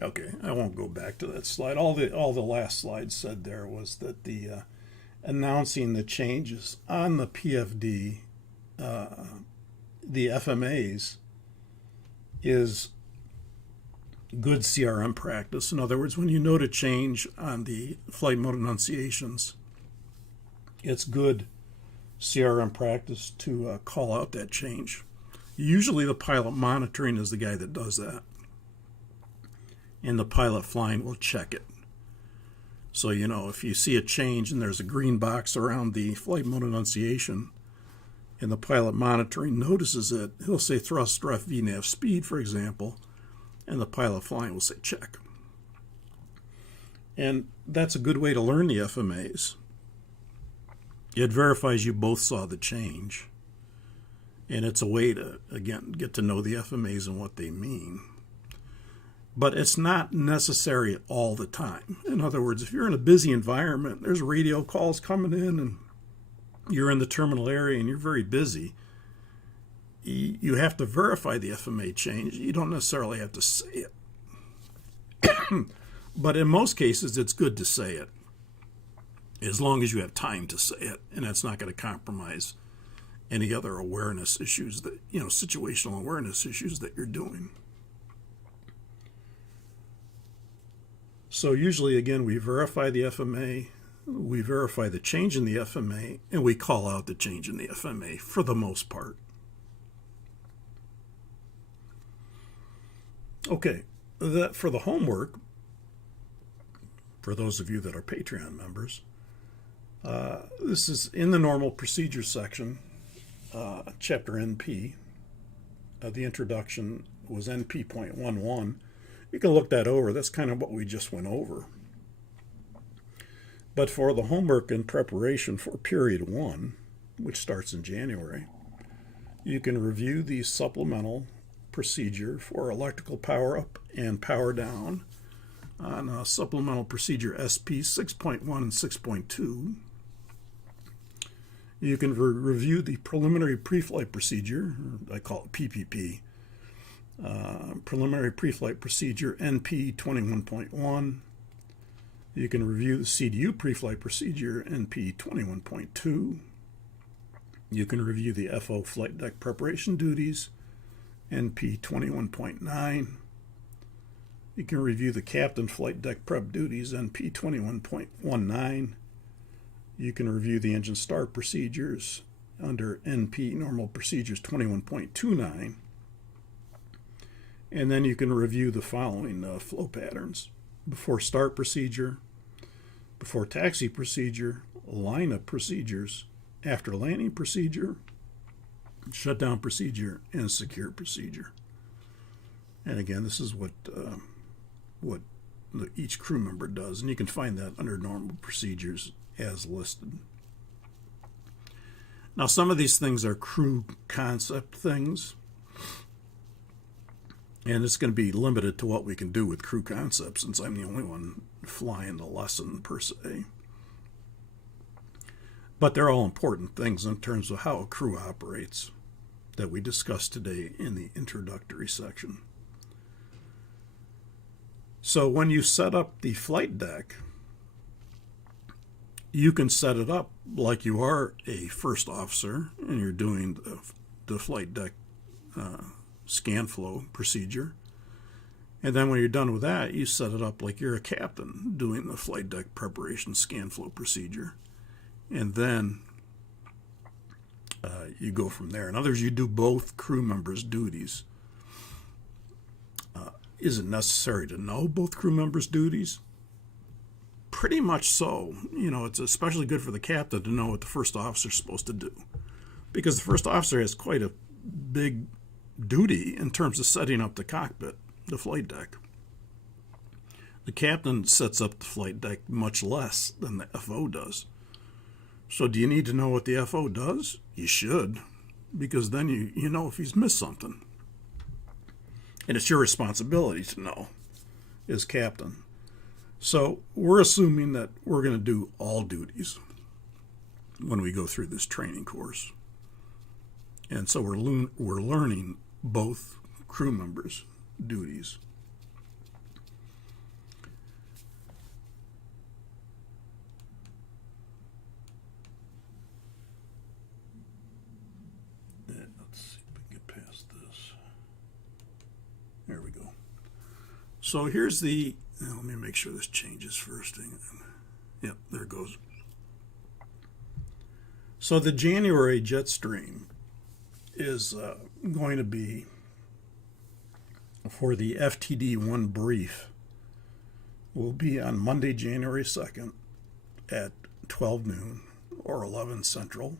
Okay, I won't go back to that slide. All the last slide said there was that the announcing the changes on the PFD, the FMAs is good CRM practice. In other words, when you note a change on the flight mode enunciations, it's good CRM practice to call out that change. Usually the pilot monitoring is the guy that does that, and the pilot flying will check it. So, if you see a change and there's a green box around the flight mode enunciation, and the pilot monitoring notices it, he'll say thrust, ref, VNAV, speed, for example, and the pilot flying will say check. And that's a good way to learn the FMAs. It verifies you both saw the change. And it's a way to, again, get to know the FMAs and what they mean. But it's not necessary all the time. In other words, if you're in a busy environment, there's radio calls coming in, and you're in the terminal area and you're very busy, you have to verify the FMA change. You don't necessarily have to say it. But in most cases, it's good to say it, as long as you have time to say it, and that's not going to compromise any other awareness issues that, situational awareness issues that you're doing. So usually, again, we verify the FMA, we verify the change in the FMA, and we call out the change in the FMA for the most part. Okay, for the homework, for those of you that are Patreon members, this is in the normal procedure section, chapter NP. The introduction was NP.11. You can look that over. That's kind of what we just went over. But for the homework and preparation for period 1, which starts in January, you can review the supplemental procedure for electrical power up and power down on supplemental procedure SP 6.1 and 6.2. You can review the preliminary pre-flight procedure, I call it PPP, preliminary pre-flight procedure NP 21.1. You can review the CDU pre-flight procedure NP 21.2. You can review the FO flight deck preparation duties NP 21.9. You can review the captain flight deck prep duties NP 21.19. You can review the engine start procedures under NP normal procedures 21.29. And then you can review the following flow patterns: before start procedure, before taxi procedure, lineup procedures, after landing procedure, shutdown procedure, and secure procedure. And again, this is what each crew member does, and you can find that under normal procedures as listed. Now, some of these things are crew concept things, and it's going to be limited to what we can do with crew concepts, since I'm the only one flying the lesson per se. But they're all important things in terms of how a crew operates that we discussed today in the introductory section. So when you set up the flight deck, you can set it up like you are a first officer and you're doing the flight deck scan flow procedure. And then when you're done with that, you set it up like you're a captain doing the flight deck preparation scan flow procedure. And then you go from there. In other words, you do both crew members' duties. Is it necessary to know both crew members' duties? Pretty much so. It's especially good for the captain to know what the first officer is supposed to do, because the first officer has quite a big duty in terms of setting up the cockpit, the flight deck. The captain sets up the flight deck much less than the FO does. So do you need to know what the FO does? You should, because then you know if he's missed something. And it's your responsibility to know as captain. So we're assuming that we're going to do all duties when we go through this training course. And so we're learning both crew members' duties. Let's see if we can get past this. So here's the, let me make sure this changes first. Yep, there it goes. So the January jet stream is going to be for the FTD1 brief will be on Monday, January 2nd at 12 noon or 11 Central.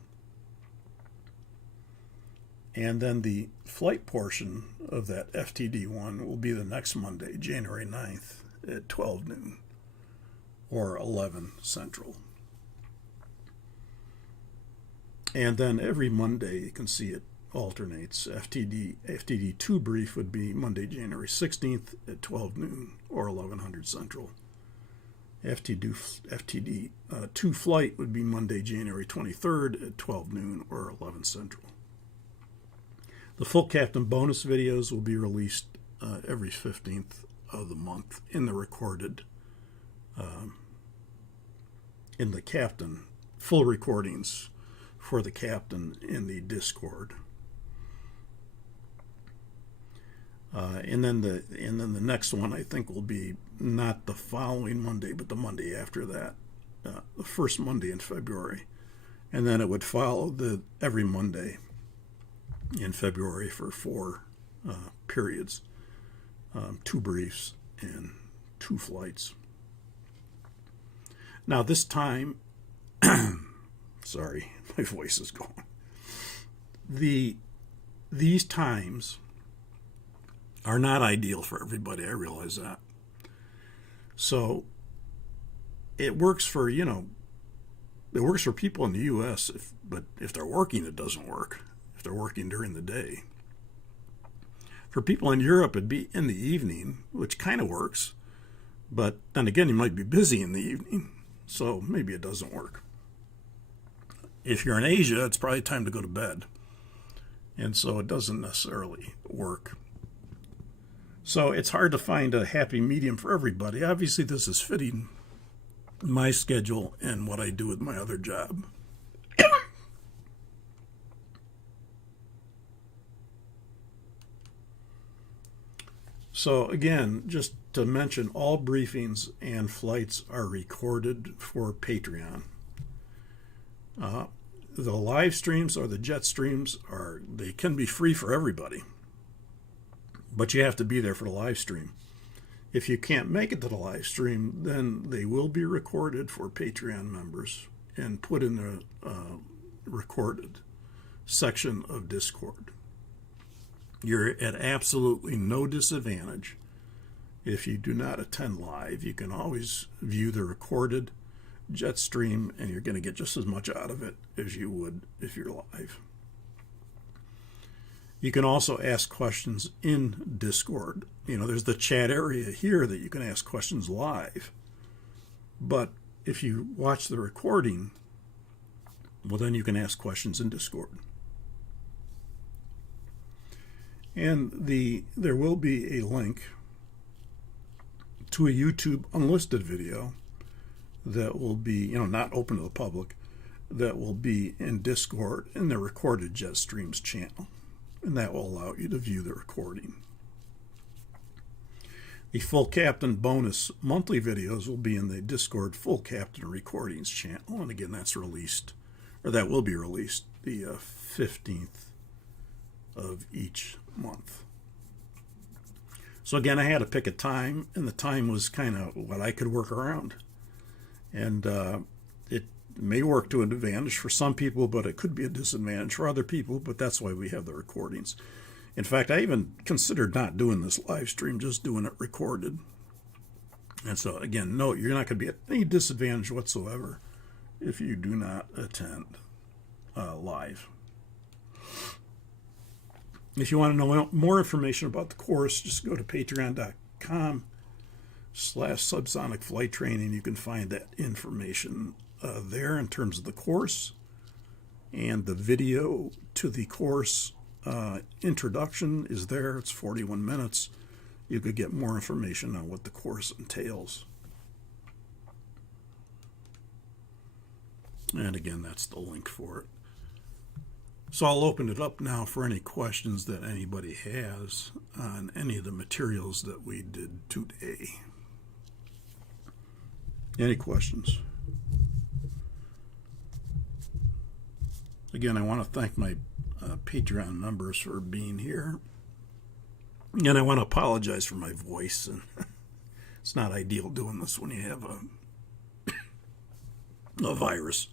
And then the flight portion of that FTD1 will be the next Monday, January 9th at 12 noon or 11 Central. And then every Monday, you can see it alternates. FTD2 brief would be Monday, January 16th at 12 noon or 1100 Central. FTD2 flight would be Monday, January 23rd at 12 noon or 11 Central. The full captain bonus videos will be released every 15th of the month in the recorded, in the captain, full recordings for the captain in the Discord. And then the next one I think will be not the following Monday, but the Monday after that, the first Monday in February, and then it would follow every Monday in February for 4 periods, 2 briefs and 2 flights. Now this time, sorry, my voice is going. These times are not ideal for everybody. I realize that. So it works for, it works for people in the U.S., but if they're working, it doesn't work. If they're working during the day. For people in Europe, it'd be in the evening, which kind of works. But then again, you might be busy in the evening, so maybe it doesn't work. If you're in Asia, it's probably time to go to bed. And so it doesn't necessarily work. So it's hard to find a happy medium for everybody. Obviously, this is fitting my schedule and what I do with my other job. So again, just to mention, all briefings and flights are recorded for Patreon. The live streams or the jet streams they can be free for everybody, but you have to be there for the live stream. If you can't make it to the live stream, then they will be recorded for Patreon members and put in the recorded section of Discord. You're at absolutely no disadvantage if you do not attend live. You can always view the recorded jet stream, and you're going to get just as much out of it as you would if you're live. You can also ask questions in Discord. There's the chat area here that you can ask questions live. But if you watch the recording, well, then you can ask questions in Discord. And there will be a link to a YouTube unlisted video that will be, not open to the public, that will be in Discord in the recorded Jet Streams channel. And that will allow you to view the recording. The Full Captain bonus monthly videos will be in the Discord Full Captain Recordings channel. And again, that will be released the 15th of each month. So again, I had to pick a time, and the time was kind of what I could work around. And it may work to an advantage for some people, but it could be a disadvantage for other people, but that's why we have the recordings. In fact, I even considered not doing this live stream, just doing it recorded. And so again, no, you're not going to be at any disadvantage whatsoever if you do not attend live. If you want to know more information about the course, just go to patreon.com/subsonic flight training. You can find that information there in terms of the course, and the video to the course introduction is there. It's 41 minutes. You could get more information on what the course entails. And again, that's the link for it. So I'll open it up now for any questions that anybody has on any of the materials that we did today. Any questions? Again, I want to thank my Patreon members for being here. And I want to apologize for my voice. And it's not ideal doing this when you have a virus.